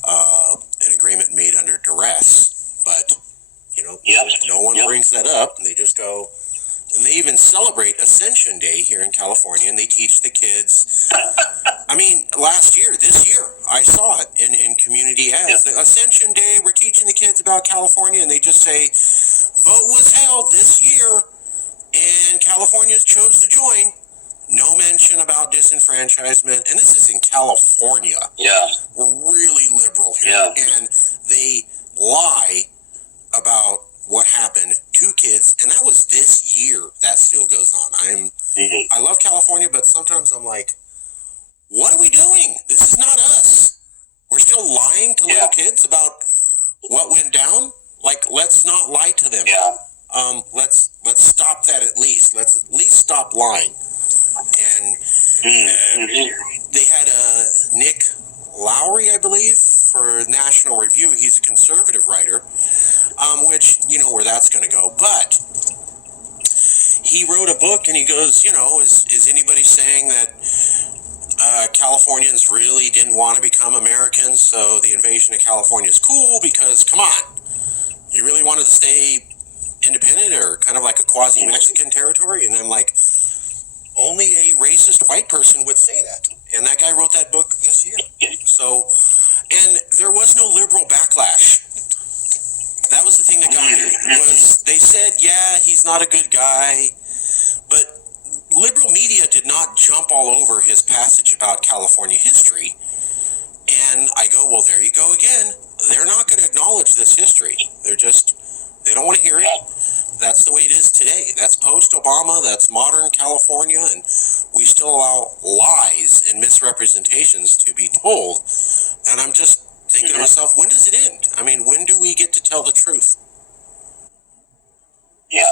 an agreement made under duress, but no one brings that up, and they just go, and they even celebrate Ascension Day here in California, and they teach the kids. I mean, this year, I saw it in community ads. The Ascension Day, we're teaching the kids about California, and they just say, vote was held this year, and Californians chose to join. No mention about disenfranchisement, and this is in California. Yeah. We're really liberal here, and they lie about what happened to kids, and that was this year. That still goes on. I love California, but sometimes I'm like, what are we doing? This is not us. We're still lying to little kids about what went down. Like, let's not lie to them. Let's stop that at least. Let's at least stop lying. And they had Nick Lowry, I believe, for National Review. He's a conservative writer, which, you know where that's going to go. But he wrote a book, and he goes, is anybody saying that Californians really didn't want to become Americans, so the invasion of California is cool? Because, come on, you really wanted to stay independent or kind of like a quasi-Mexican territory? And I'm like, only a racist white person would say that. And that guy wrote that book this year. So, and there was no liberal backlash. That was the thing that got me. Was they said, he's not a good guy, but liberal media did not jump all over his passage about California history. And I go, well, there you go again. They're not going to acknowledge this history. They don't want to hear it. That's the way it is today. That's post-Obama. That's modern California. And we still allow lies and misrepresentations to be told. And I'm just thinking to myself, when does it end? I mean, when do we get to tell the truth? Yeah.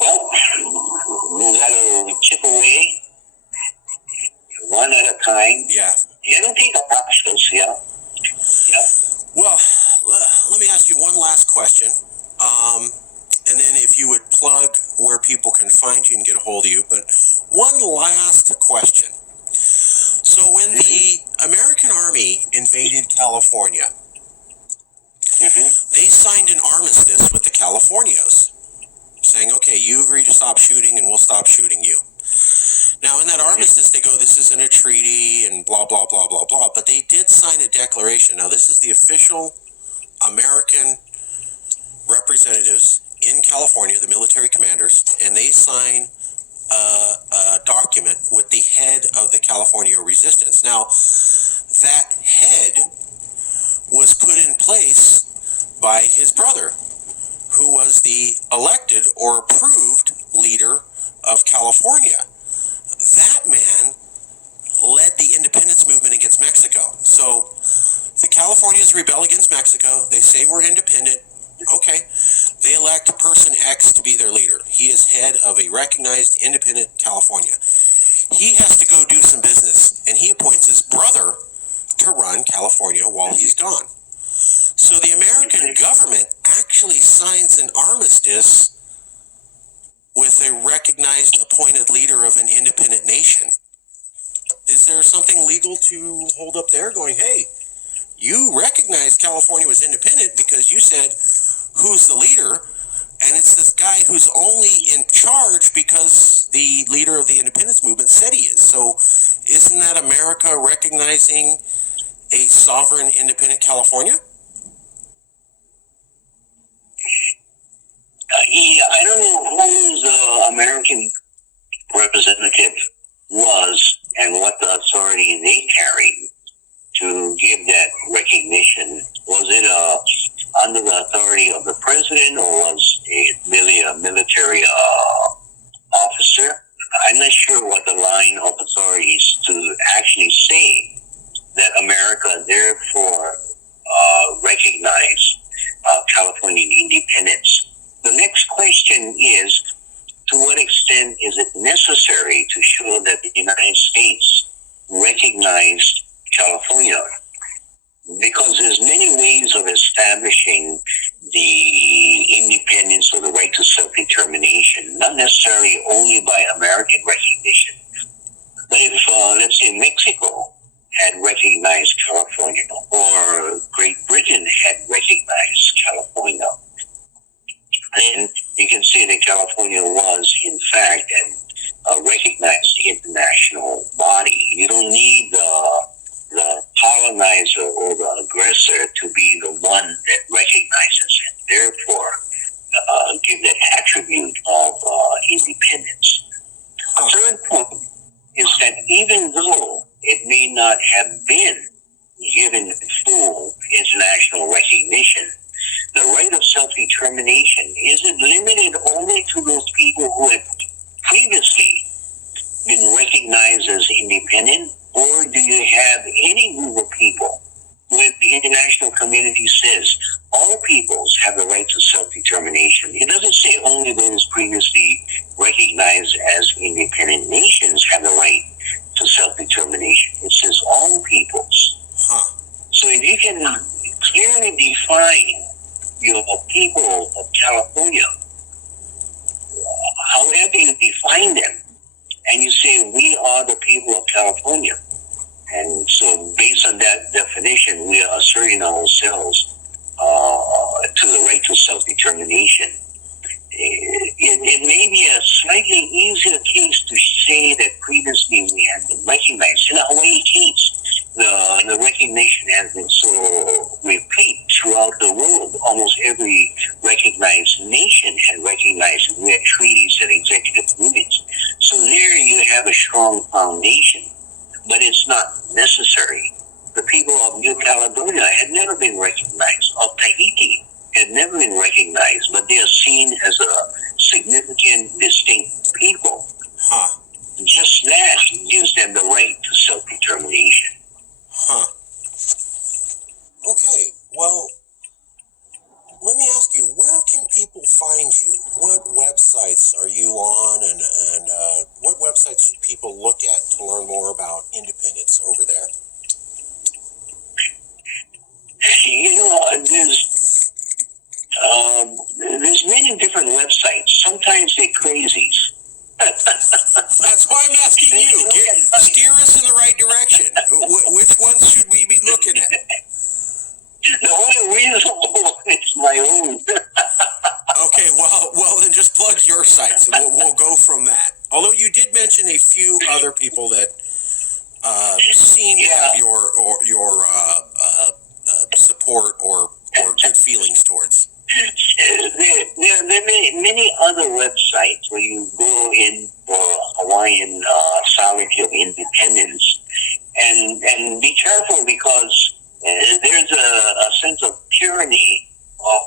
Well, we got to chip away one at a time. Yeah. It'll take a process, yeah. Well, let me ask you one last question. And then if you would plug where people can find you and get a hold of you. But one last question. So when the American Army invaded California, they signed an armistice with the Californios, saying, okay, you agree to stop shooting and we'll stop shooting you. Now, in that armistice, they go, this isn't a treaty and blah, blah, blah, blah, blah. But they did sign a declaration. Now, this is the official American representatives in California, the military commanders, and they sign a document with the head of the California resistance. Now, that head was put in place by his brother, who was the elected or approved leader of California. That man led the independence movement against Mexico. So the Californians rebel against Mexico. They say we're independent. Okay. They elect person X to be their leader. He is head of a recognized independent California. He has to go do some business, and he appoints his brother to run California while he's gone. So the American government actually signs an armistice with a recognized appointed leader of an independent nation. Is there something legal to hold up there going, hey, you recognized California was independent because you said, who's the leader? And it's this guy who's only in charge because the leader of the independence movement said he is. So isn't that America recognizing a sovereign, independent California? Yeah, I don't know who the American representative was and what the authority they carried to give that recognition. Was it under the authority of the president, or was it really a military officer? I'm not sure what the line of authorities to actually say that America therefore recognize Californian independence. The next question is, to what extent is it necessary to show that the United States recognized California? Because there's many ways of establishing the independence or the right to self-determination, not necessarily only by American recognition. But if, let's say, Mexico had recognized California, or Great Britain had recognized California, then you can say that California was, in fact, a recognized international body. You don't need the colonizer or the aggressor to be the one that recognizes it, therefore give that attribute of independence. A third point is that even though it may not have been given full international recognition, the right of self-determination isn't limited only to those people who had previously been recognized as independent, or do you have any group of people where the international community says all peoples have the right to self-determination? It doesn't say only those previously recognized as independent nations have the right to self-determination. It says all peoples. So if you can clearly define your people of California, however you define them, and you say, we are the people of California. And so based on that definition, we are asserting ourselves to the right to self-determination. It may be a slightly easier case to say that previously we had been recognized. In a Hawaii case, the recognition has been so repeat throughout the world. Almost every recognized nation had recognized, we had treaties and executive agreements. So there you have a strong foundation, but it's not necessary. The people of New Caledonia had never been recognized, of Tahiti had never been recognized, but they are seen as a significant, distinct people. Just that gives them the right to self-determination. Okay, well, let me ask you, where can people find you? What websites are you on, and what websites should people look at to learn more about independence over there? You know, there's many different websites. Sometimes they're crazies. That's why I'm asking you. Steer us in the right direction. Which ones should we be looking at? The only reasonable one is my own. Okay, well, then just plug your sites, and we'll go from that. Although you did mention a few other feelings towards? There are many other websites where you go in for Hawaiian sovereignty of independence, and be careful because there's a sense of tyranny of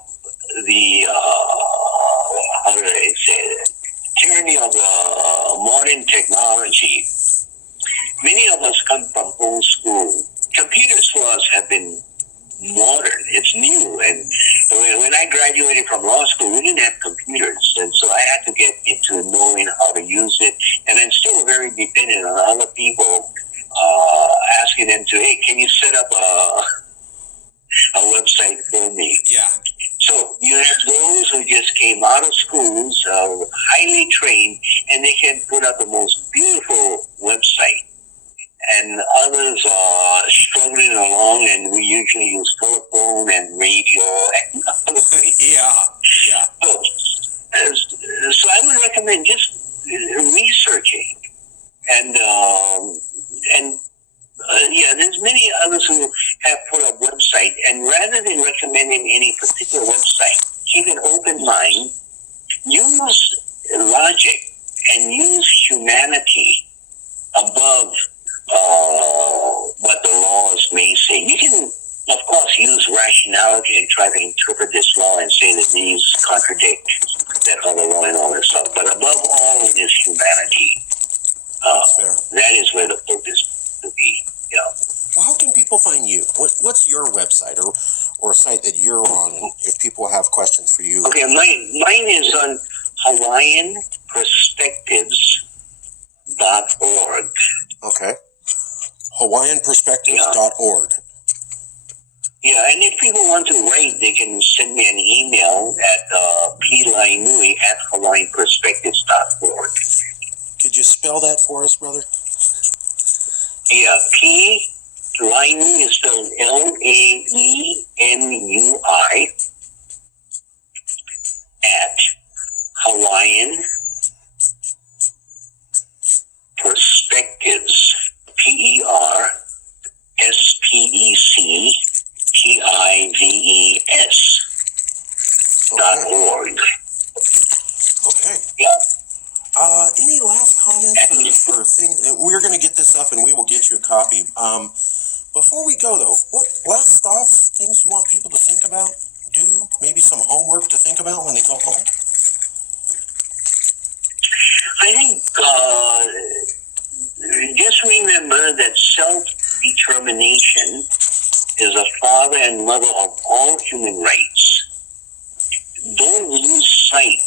the how do I say it? Tyranny of modern technology. Many of us come from old school. Computers for us have been modern. It's new. And when I graduated from law school, we didn't have computers. And so I had to get into knowing how to use it. And I'm still very dependent on other people asking them to, hey, can you set up a website for me? Yeah. So you have those who just came out of schools, highly trained, and they can put up the most beautiful website. And others are struggling along, and we usually use telephone and radio and other things. Yeah. So I would recommend just researching, and there's many others who have put up website, and rather than recommending any particular website, keep an open mind, use logic, and use humanity above what the laws may say. You can, of course, use rationality and try to interpret this law and say that these contradict that other law and all that stuff. But above all is humanity. That is where the focus will be. Yeah. Well, how can people find you? What's your website or site that you're on? And if people have questions for you. Okay, mine is on HawaiianPerspectives.org. Okay. HawaiianPerspectives.org. Yeah, and if people want to write, they can send me an email at Laenui@HawaiianPerspectives.org. Could you spell that for us, brother? Yeah, Laenui is spelled Laenui at Hawaiian Perspectives, PERSPECTIVES.org. Okay. Yeah. Any last comments or things? We're going to get this up and we will get you a copy. Before we go, though, what last thoughts, things you want people to think about, do, maybe some homework to think about when they go home? I think just remember that self-determination is a father and mother of all human rights. Don't lose sight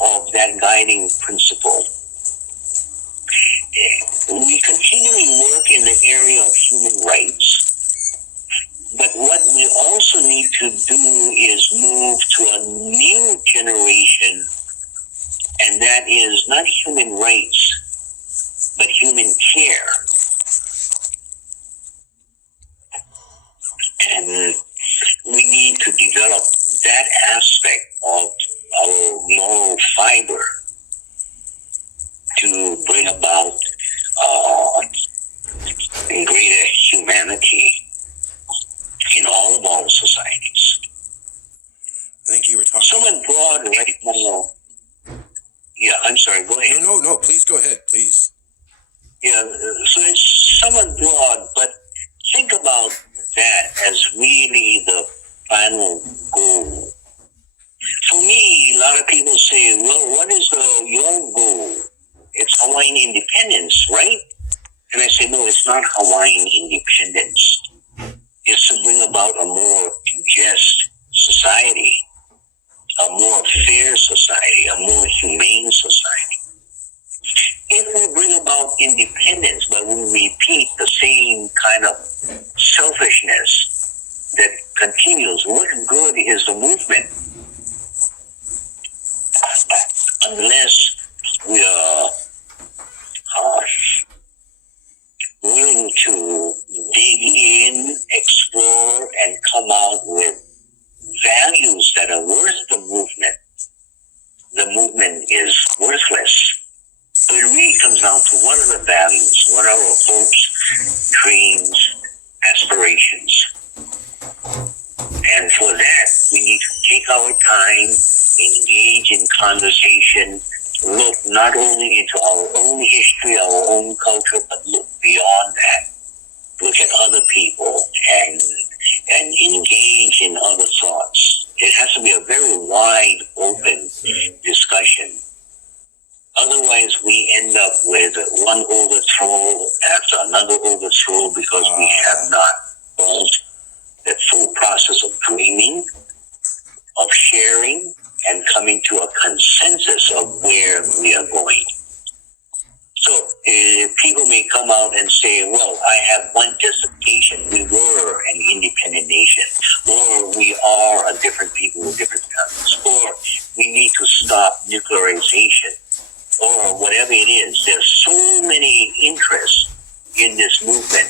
of that guiding principle. We continually work in the area of human rights, but what we also need to do is move to a new generation, and that is not human rights, but human care. And we need to develop that aspect of our moral fiber to bring about greater humanity in all of our societies. I think you were talking... Somewhat broad right now. Yeah, I'm sorry, go ahead. No, please go ahead, please. Yeah, so it's somewhat broad, but think about that as really the final goal. For me, a lot of people say, well, what is your goal? It's Hawaiian independence, right? And I say, no, it's not Hawaiian independence. It's to bring about a more just society, a more fair society, a more humane society. If we bring about independence, but we repeat the same kind of selfishness that continues, what good is the movement? Unless we are willing to dig in, explore, and come out with values that are worth the movement is worthless. So it really comes down to what are the values, what are our hopes, dreams, aspirations. And for that, We need to take our time, engage in conversation, look not only into our own history, our own culture, but look beyond that. Look at other people and engage in other thoughts. It has to be a very wide, open discussion. Otherwise, we end up with one overthrow after another overthrow because we have not followed the full process of dreaming, of sharing, and coming to a consensus of where we are going. So people may come out and say, well, I have one justification. We were an independent nation, or we are a different people with different values, or we need to stop nuclearization, or whatever it is. There's so many interests in this movement.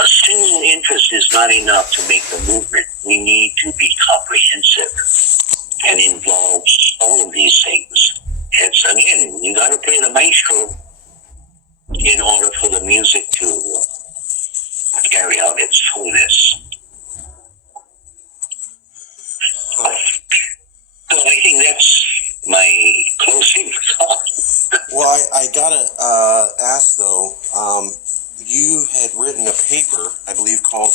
A single interest is not enough to make the movement. We need to be comprehensive and involve all of these things. It's, again, you got to play the maestro in order for the music to carry out its fullness. So I think that's my closing thought. Well, I gotta ask though. You had written a paper, I believe, called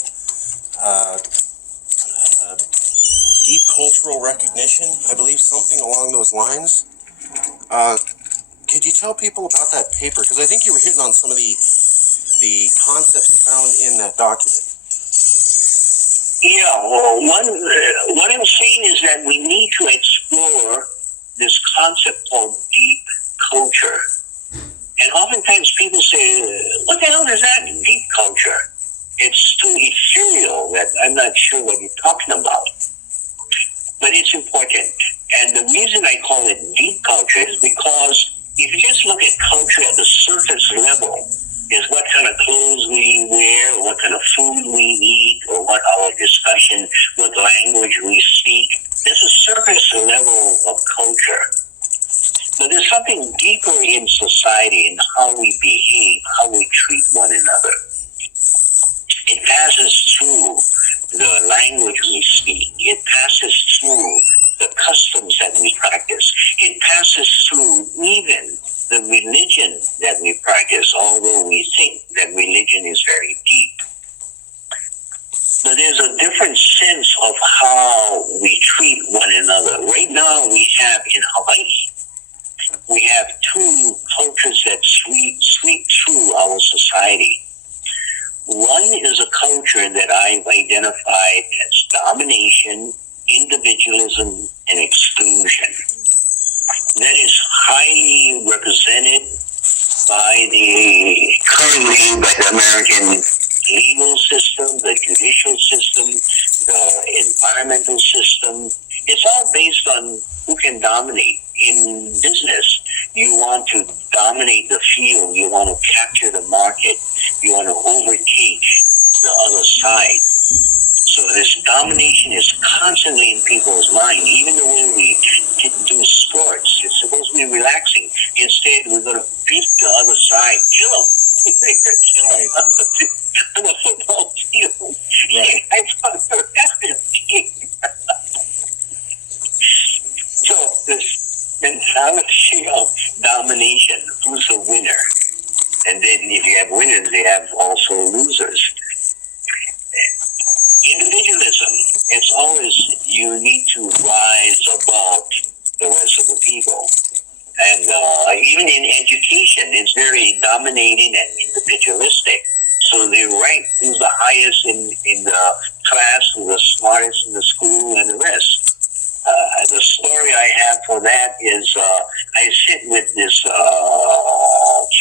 Deep Cultural Recognition. I believe something along those lines. Could you tell people about that paper? Because I think you were hitting on some of the concepts found in that document. Yeah, well, what I'm saying is that we need to explore this concept called deep culture. And oftentimes people say, what the hell is that, deep culture? It's too ethereal that I'm not sure what you're talking about. But it's important. And the reason I call it deep culture is because if you just look at culture at the surface level, is what kind of clothes we wear, or what kind of food we eat, or what our discussion, what language we speak. There's a surface level of culture. But there's something deeper in society in how we behave, how we treat one another. It passes through the language we speak. It passes through the customs that we practice. It passes through even the religion that we practice, although we think that religion is very deep. But there's a different sense of how we treat one another. Right now we have in Hawaii, we have two cultures that sweep through our society. One is a culture that I've identified as domination, individualism, and exclusion. That is highly represented currently by the American legal system, the judicial system, the environmental system. It's all based on who can dominate. In business, you want to dominate the field, you want to capture the market, you want to overtake the other side. So this domination is constantly in people's mind. Even the way we do sports, it's supposed to be relaxing. Instead, we're going to beat the other side, kill them. Kill them on the football field. Right. I thought so this mentality of domination, who's the winner? And then if you have winners, they have also losers. Individualism, it's always you need to rise above the rest of the people. And even in education, it's very dominating and individualistic. So they rank who's the highest in the class, who's the smartest in the school, and the rest. The story I have for that is I sit with this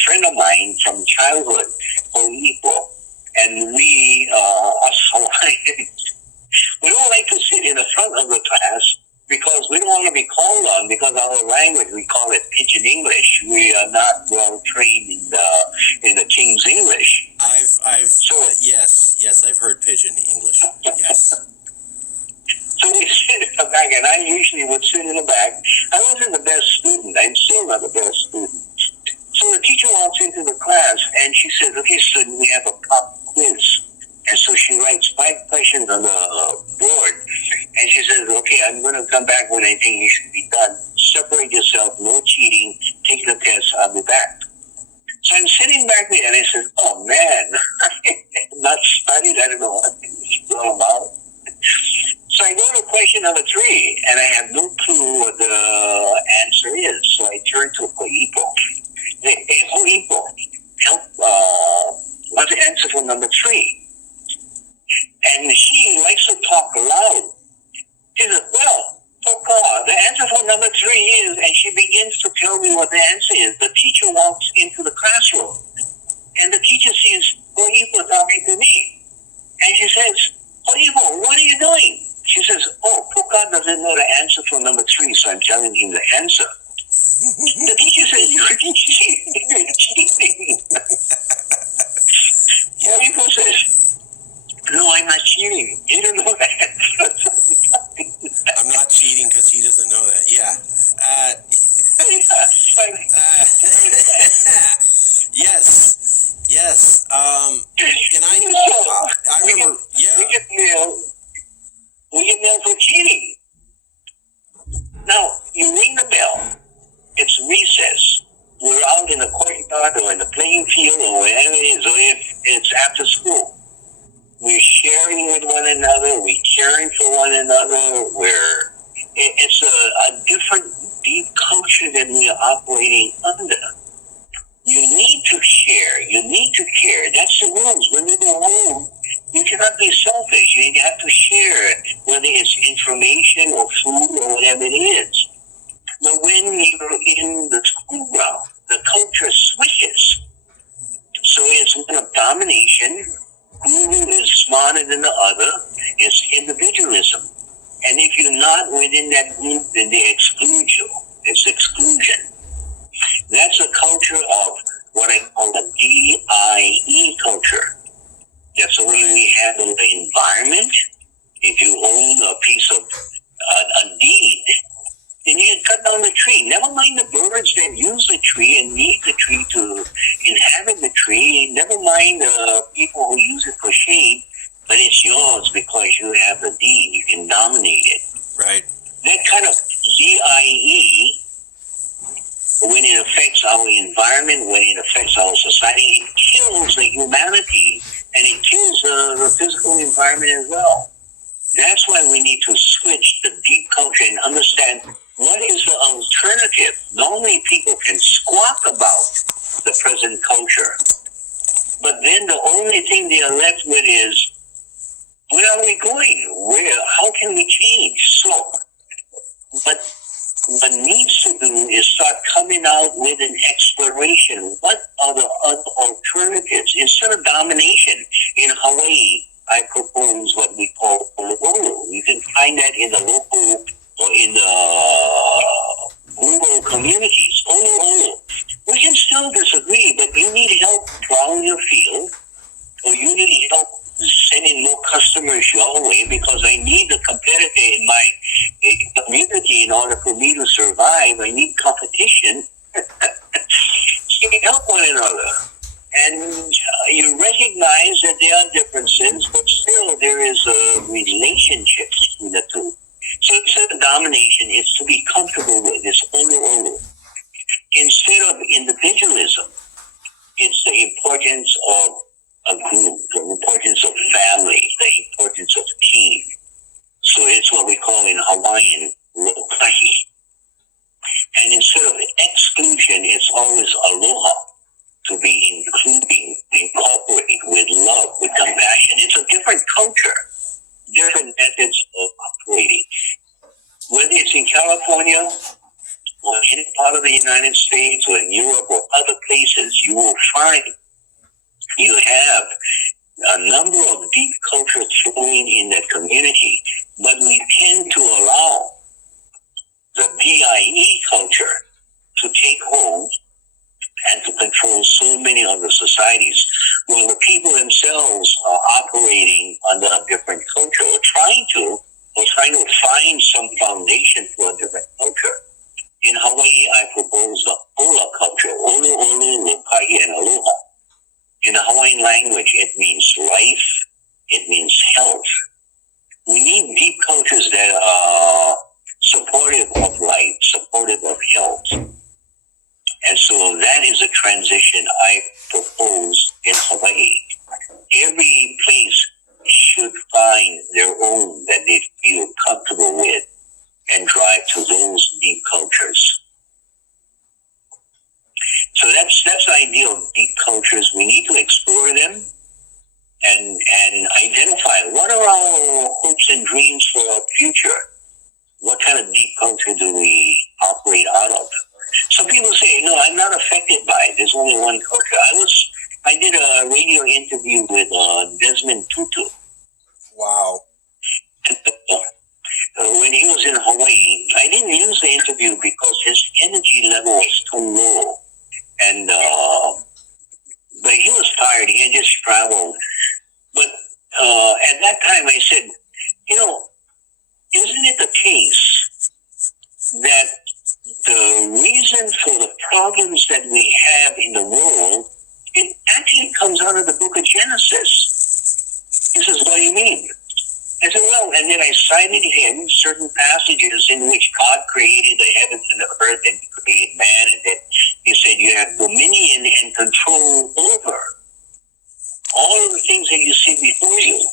friend of mine from childhood called Ipo, and we, us Hawaiians, we don't like to sit in the front of the class because we don't want to be called on because our language, we call it Pidgin English. We are not well trained in the King's English. Yes, I've heard Pidgin English. Yes. So we sit in the back, and I usually would sit in the back. I wasn't the best student. I'm still not the best student. So the teacher walks into the class, and she says, okay, student, we have a pop quiz. And so she writes 5 questions on the board, I'm going to come back when I think you should be done. Separate yourself, no cheating, take the test, I'll be back. So I'm sitting back there and I said, oh man, I'm not studied, I don't know what it's all about. So I go to question number 3, and I have no clue what the answer is. So I turn to Hoipo. Hey, Hoipo, help, what's the answer for number 3? And she likes to talk loud. She says, well, Poka, the answer for number 3 is, and she begins to tell me what the answer is. The teacher walks into the classroom, and the teacher sees Hoipo talking to me. And she says, Hoipo, what are you doing? She says, oh, Poka doesn't know the answer for number 3, so I'm telling him the answer. The teacher says, you're cheating. Hoipo says, no, I'm not cheating. You don't know that. I'm not cheating because he doesn't know that. Yeah. Yes. Yes. And I remember, yeah. We get mail for cheating. Now, you ring the bell. It's recess. We're out in the courtyard or in the playing field or wherever it is, or if it's after school. We're sharing with one another. We're caring for one another. It's a different, deep culture that we are operating under. You need to share. You need to care. That's the rules. When you go home, you cannot be selfish. You have to share, whether it's information or food or whatever it is. But when you're in the school ground, the culture switches. So it's one of domination. Who is smarter than the other? It's individualism. And if you're not within that group, then they exclude you. It's exclusion. That's a culture of what I call the DIE culture. That's the way we handle the environment. If you own a piece of a deed, then you cut down the tree. Never mind the birds that use the tree and need the tree to inhabit the tree. Never mind the people who use it for shade, but it's yours because you have the deed. You can dominate it. Right. That kind of DIE, when it affects our environment, when it affects our society, it kills the humanity and it kills the physical environment as well. That's why we need to switch the deep culture and understand what is the alternative. Normally people can squawk about the present culture, but then the only thing they are left with is, where are we going? How can we change? So, what needs to do is start coming out with an exploration. What are the other alternatives? Instead of domination, in Hawaii, I propose what we call olo. You can find that in the local or in the rural communities. Olo. We can still disagree, but you need help plowing your field, or you need help sending more customers your way, because I need the competitor in my community in order for me to survive. I need competition. So you help one another. And you recognize that there are differences, but still there is a relationship between the two. So instead of domination, it's to be comfortable with. It's olo. Instead of individualism, it's the importance of a group, the importance of family, the importance of team. So it's what we call in Hawaiian, lokahi. And instead of exclusion, it's always aloha, to be including, incorporating with love, with compassion. It's a different culture, different methods of operating. Whether it's in California or any part of the United States or in Europe or other places, you will find you have a number of deep cultures flowing in that community, but we tend to allow the DIE culture to take hold and to control so many of the societies, while the people themselves are operating under a different culture, or trying to find some foundation for a different culture. In Hawaii, I propose the Ola culture, olo, lokahi, and aloha. In the Hawaiian language, it means life, it means health. We need deep cultures that are position I propose in Hawaii. Every place should find their own that they feel comfortable with and drive to those deep cultures. So that's the idea of deep cultures. We need to explore them and identify what are our hopes and dreams for our future. What kind of deep culture do we operate out of? Some people say, no, I'm not affected by it. There's only one culture. I did a radio interview with Desmond Tutu. Wow. When he was in Hawaii, I didn't use the interview because his energy level was too low. And, but he was tired. He had just traveled. But at that time I said, isn't it the case that the reason for the problems that we have in the world, it actually comes out of the book of Genesis? He says, what do you mean? I said, well, and then I cited him certain passages in which God created the heavens and the earth and he created man, and then he said you have dominion and control over all of the things that you see before you.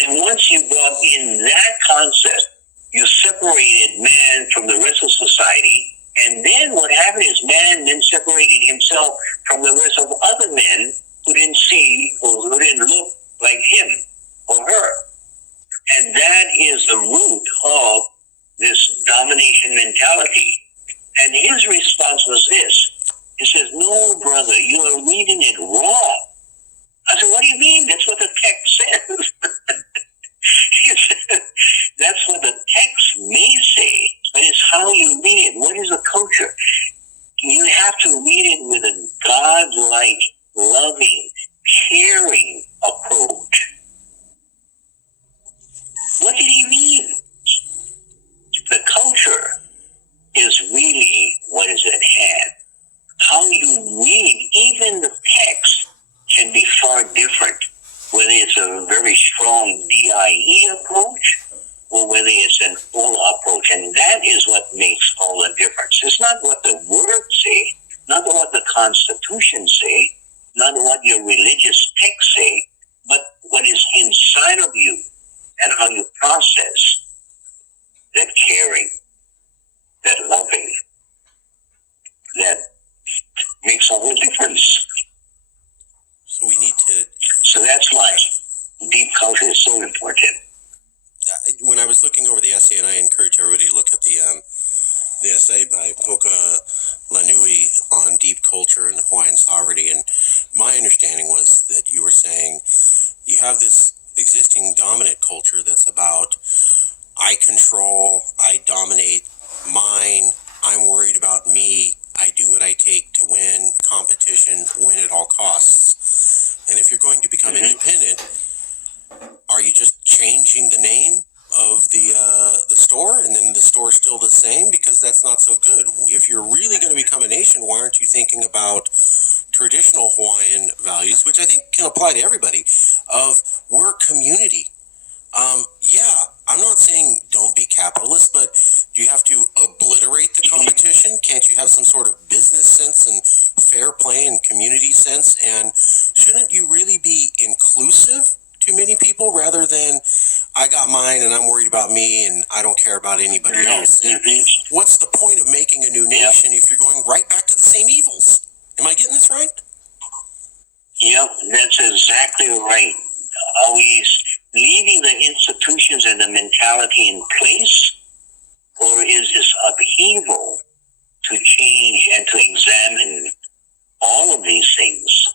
And once you brought in that concept, you separated man from the rest of society. And then what happened is man then separated himself from the rest of other men who didn't see or who didn't look like him or her. And that is the root of this domination mentality. And his response was this. He says, no, brother, you are reading it wrong. I said, what do you mean? That's what the text says. That's what the text may say, but it's how you read it. What is a culture? You have to read it with a God-like, loving, caring approach. What did he mean? The culture is really what is at hand. How you read, even the text, can be far different, whether it's a very strong DIE approach or whether it's an OLA approach. And that is what makes all the difference. It's not what the words say, not what the Constitution say, not what your religious texts say, but what is inside of you and how you process that caring, that loving, that makes all the difference. So we need to... So that's why deep culture is so important. When I was looking over the essay, and I encourage everybody to look at the essay by Poka Laenui on deep culture and Hawaiian sovereignty, and my understanding was that you were saying you have this existing dominant culture that's about I control, I dominate, mine, I'm worried about me, I do what I take to win, competition, win at all costs. And if you're going to become independent, are you just changing the name of the store, and then the store's still the same? Because that's not so good. If you're really going to become a nation, why aren't you thinking about traditional Hawaiian values, which I think can apply to everybody, of we're a community. I'm not saying don't be capitalist, but do you have to obliterate the competition? Can't you have some sort of business sense and fair play and community sense? And shouldn't you really be inclusive to many people rather than I got mine and I'm worried about me and I don't care about anybody else? And what's the point of making a new nation if you're going right back to the same evils? Am I getting this right? Yep, that's exactly right. Are we leaving the institutions and the mentality in place, or is this upheaval to change and to examine all of these things?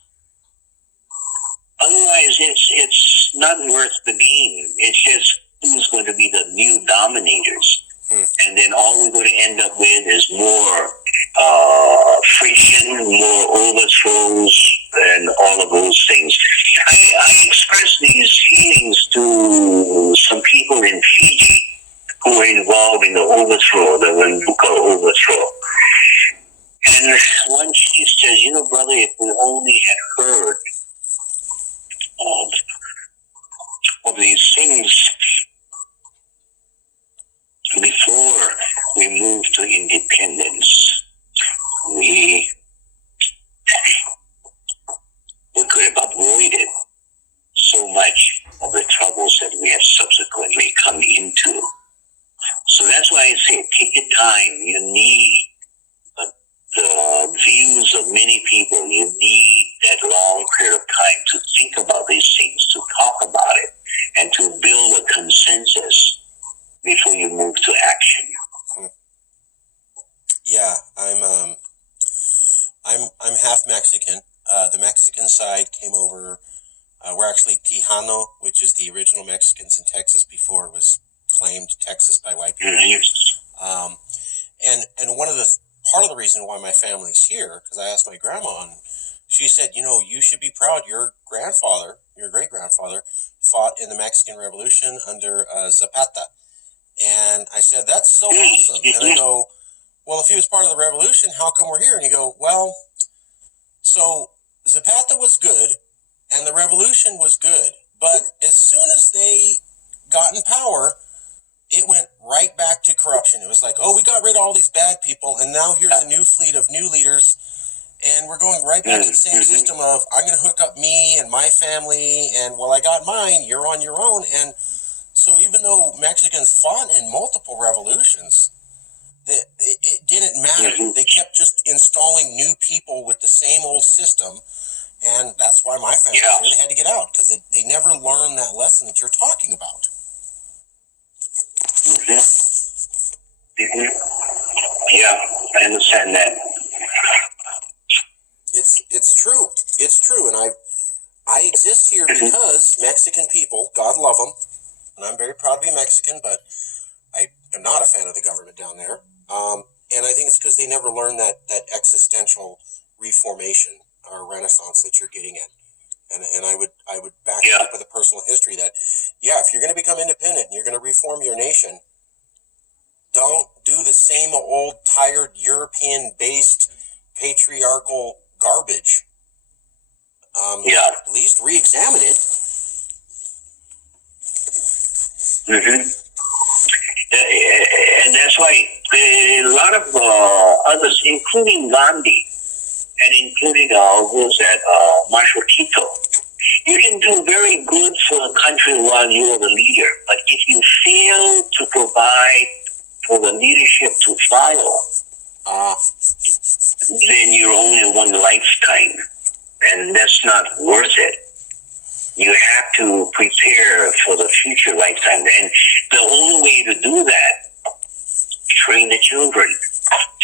Otherwise, it's not worth the game. It's just who's going to be the new dominators. And then all we're going to end up with is more friction, more overthrows, and all of those things. I expressed these feelings to some people in Fiji who were involved in the overthrow, the Renbuka overthrow. And one chief says, brother, if we only had heard of these things before we moved to independence, that we have subsequently come into. So that's why I say take your time. You need the views of many people. You need that long period of time to think about these things, to talk about it, and to build a consensus before you move to action. Yeah, I'm half Mexican. The Mexican side came over. We're actually Tejano, which is the original Mexicans in Texas before it was claimed Texas by white people. Mm-hmm. And one of the part of the reason why my family's here, because I asked my grandma, and she said, you should be proud. Your grandfather, your great grandfather, fought in the Mexican Revolution under Zapata. And I said, that's so awesome. And I go, well, if he was part of the revolution, how come we're here? And you go, well, so Zapata was good and the revolution was good. But as soon as they got in power, it went right back to corruption. It was like, oh, we got rid of all these bad people, and now here's a new fleet of new leaders, and we're going right back to the same system of, I'm going to hook up me and my family, and, well, I got mine, you're on your own. And so even though Mexicans fought in multiple revolutions, it didn't matter. They kept just installing new people with the same old system, and that's why my family really had to get out, because they never learned that lesson that you're talking about. Mm-hmm. Mm-hmm. Yeah, I understand that. It's true. It's true, and I exist here because Mexican people, God love them, and I'm very proud to be Mexican, but I am not a fan of the government down there. And I think it's because they never learned that existential reformation or renaissance that you're getting at. And I would back it up with a personal history that, if you're going to become independent and you're going to reform your nation, don't do the same old, tired, European-based, patriarchal garbage. At least re-examine it. Mm-hmm. And that's why a lot of others, including Gandhi, and including who's that, Marshal Tito, you can do very good for the country while you are the leader, but if you fail to provide for the leadership to follow, then you're only one lifetime, and that's not worth it. You have to prepare for the future lifetime, and the only way to do that, train the children,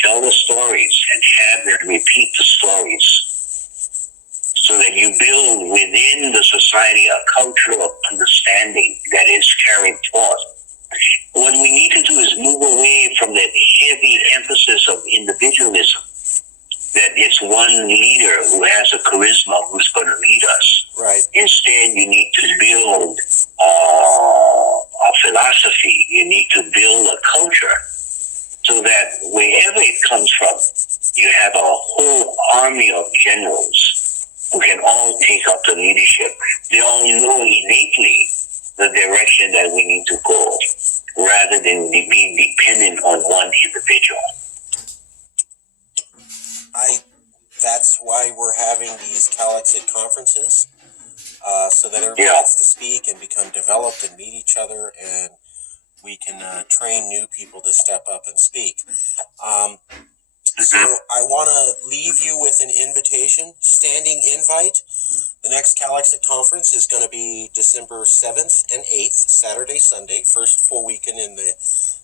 tell the stories, and have them repeat the stories, so that you build within the society a culture of understanding that is carried forth. What we need to do is move away from that heavy emphasis of individualism, that it's one leader who has a charisma who's going to lead us. Right. Instead, you need to build a philosophy. You need to build a culture, so that wherever it comes from, you have a whole army of generals who can all take up the leadership. They all know innately the direction that we need to go, rather than being dependent on one individual. That's why we're having these CALEXIT conferences, so that everybody gets to speak and become developed and meet each other, and we can train new people to step up and speak. So I want to leave you with an invitation, standing invite. The next CALEXIT conference is going to be December 7th and 8th, Saturday, Sunday, first full weekend in the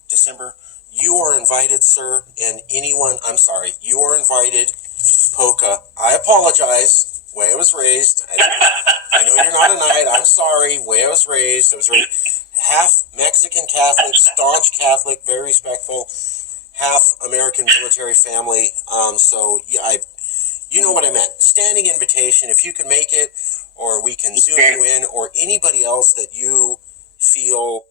December. You are invited, sir, and you are invited, Poka. I apologize, way I was raised. I know you're not a knight, I'm sorry, way I was raised half Mexican Catholic, staunch Catholic, very respectful, half American military family, you know what I meant. Standing invitation, if you can make it, or we can Zoom you in, or anybody else that you feel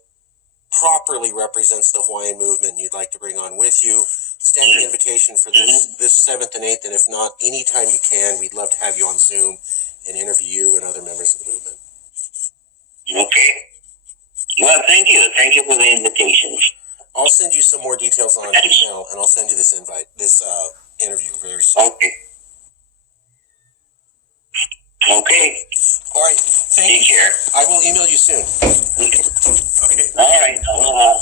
properly represents the Hawaiian movement and you'd like to bring on with you, standing invitation for this 7th and 8th, and if not, anytime you can, we'd love to have you on Zoom and interview you and other members of the movement. Okay. Well, thank you. Thank you for the invitation. I'll send you some more details on email, and I'll send you this interview very soon. Okay. Okay. All right. Thank Take you. care. I will email you soon. Okay. All right. Aloha.